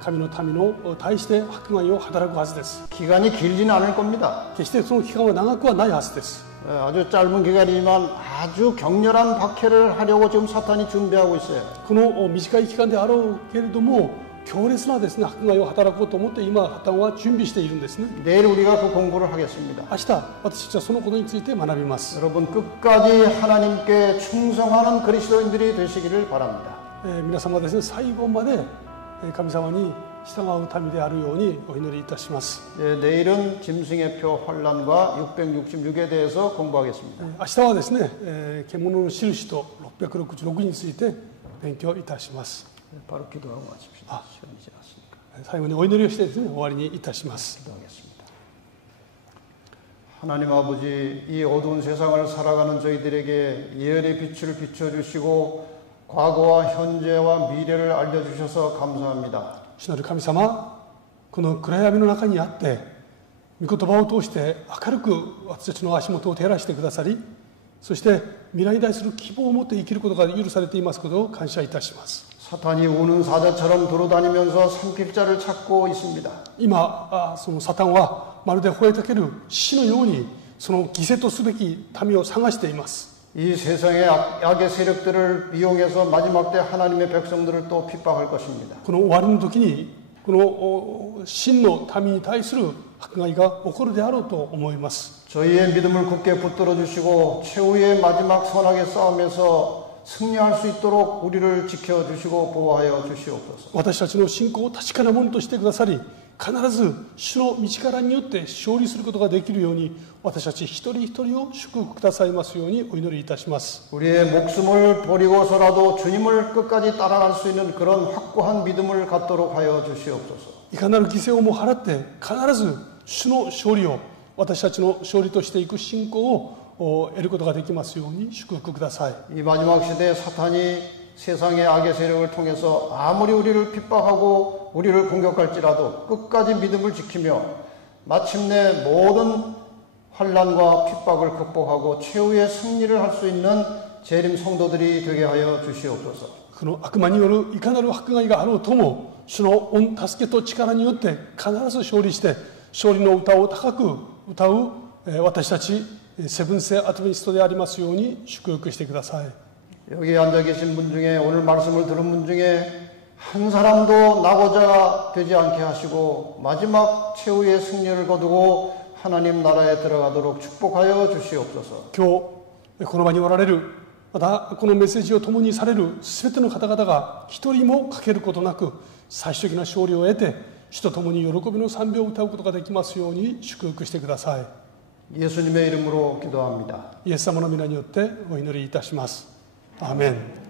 神の民の対して迫害を働くはずです。 기간이 길지는 않을 겁니다. 決してその期間は長くはないはずです。 아주 짧은 기간이지만 아주 격렬한 박해를 하려고 지금 사탄이 준비하고 있어요. この短い期間であろうけれども強烈なですね迫害を働こうと思って今サタンは準備しているんですね。 내일 우리가 그 공부를 하겠습니다. 明日私たちはそのことについて学びます。 여러분 끝까지 하나님께 충성하는 그리스도인들이 되시기를 바랍니다. 皆様ですね最後まで神様に従う民であるようにお祈りいたします。 내일은 짐승의 표 환란과 666에 대해서 공부하겠습니다. 明日はですね獣の印と666について勉強いたします。 바로 기도하고 마칩시다. 시간이 지났으니까. 最後にお祈りをしてですね終わりにいたします。 기도하겠습니다. 하나님 아버지, 이 어두운 세상을 살아가는 저희들에게 예언의 빛을 비춰주시고 과거와 현재와 미래를 알려주셔서 감사합니다. 主なる神様、この暗闇の中にあって御言葉を通して明るく私たちの足元を照らしてくださり、そして未来に対する希望を持って生きることが許されていますことを感謝いたします。 사탄이 우는 사자처럼 돌아다니면서 삼킬 자를 찾고 있습니다. 今そのサタンはまるで吠えたける死のようにその犠牲とすべき民を探しています。 이 세상의 악의 세력들을 이용해서 마지막 때 하나님의 백성들을 또 핍박할 것입니다. この終わりの時にこの真の民に対する迫害が起こるであろうと思います。 저희의 믿음을 굳게 붙들어 주시고 최후의 마지막 선악의 싸움에서 승리할 수 있도록 우리를 지켜주시고 보호하여 주시옵소서. 私たちの信仰を確かなものとしてくださり、必ず主の道からによって勝利することができるように私たち一人一人を祝福くださいますようにお祈りいたします。 우리의 목숨을 버리고서라도 주님을 끝까지 따라갈 수 있는 그런 확고한 믿음을 갖도록 하여 주시옵소서. いかなる犠牲をも払って必ず主の勝利を私たちの勝利としていく信仰を得ることができますように祝福ください。 이 마지막 시대에 사탄이 세상의 악의 세력을 통해서 아무리 우리를 핍박하고 우리를 공격할지라도 끝까지 믿음을 지키며 마침내 모든 환난과 핍박을 극복하고 최후의 승리를 할 수 있는 재림 성도들이 되게 하여 주시옵소서. この悪魔によるいかなる迫害があろうとも主の御助けと力によって必ず勝利して勝利の歌を高く歌う私たちセブンス・デー・アドベンチストでありますように祝福してください。 여기 앉아 계신 분 중에 오늘 말씀을 들은 분 중에 한 사람도 나고자 되지 않게 하시고 마지막 최후의 승리를 거두고 하나님 나라에 들어가도록 축복하여 주시옵소서. 今日この場におられるまたこのメッセージを共にされる全ての方々が一人も欠けることなく最終的な勝利を得て主と共に喜びの賛美を歌うことができますように祝福してください。 예수님의 이름으로 기도합니다. イエス様の皆によってお祈りいたします。アーメン。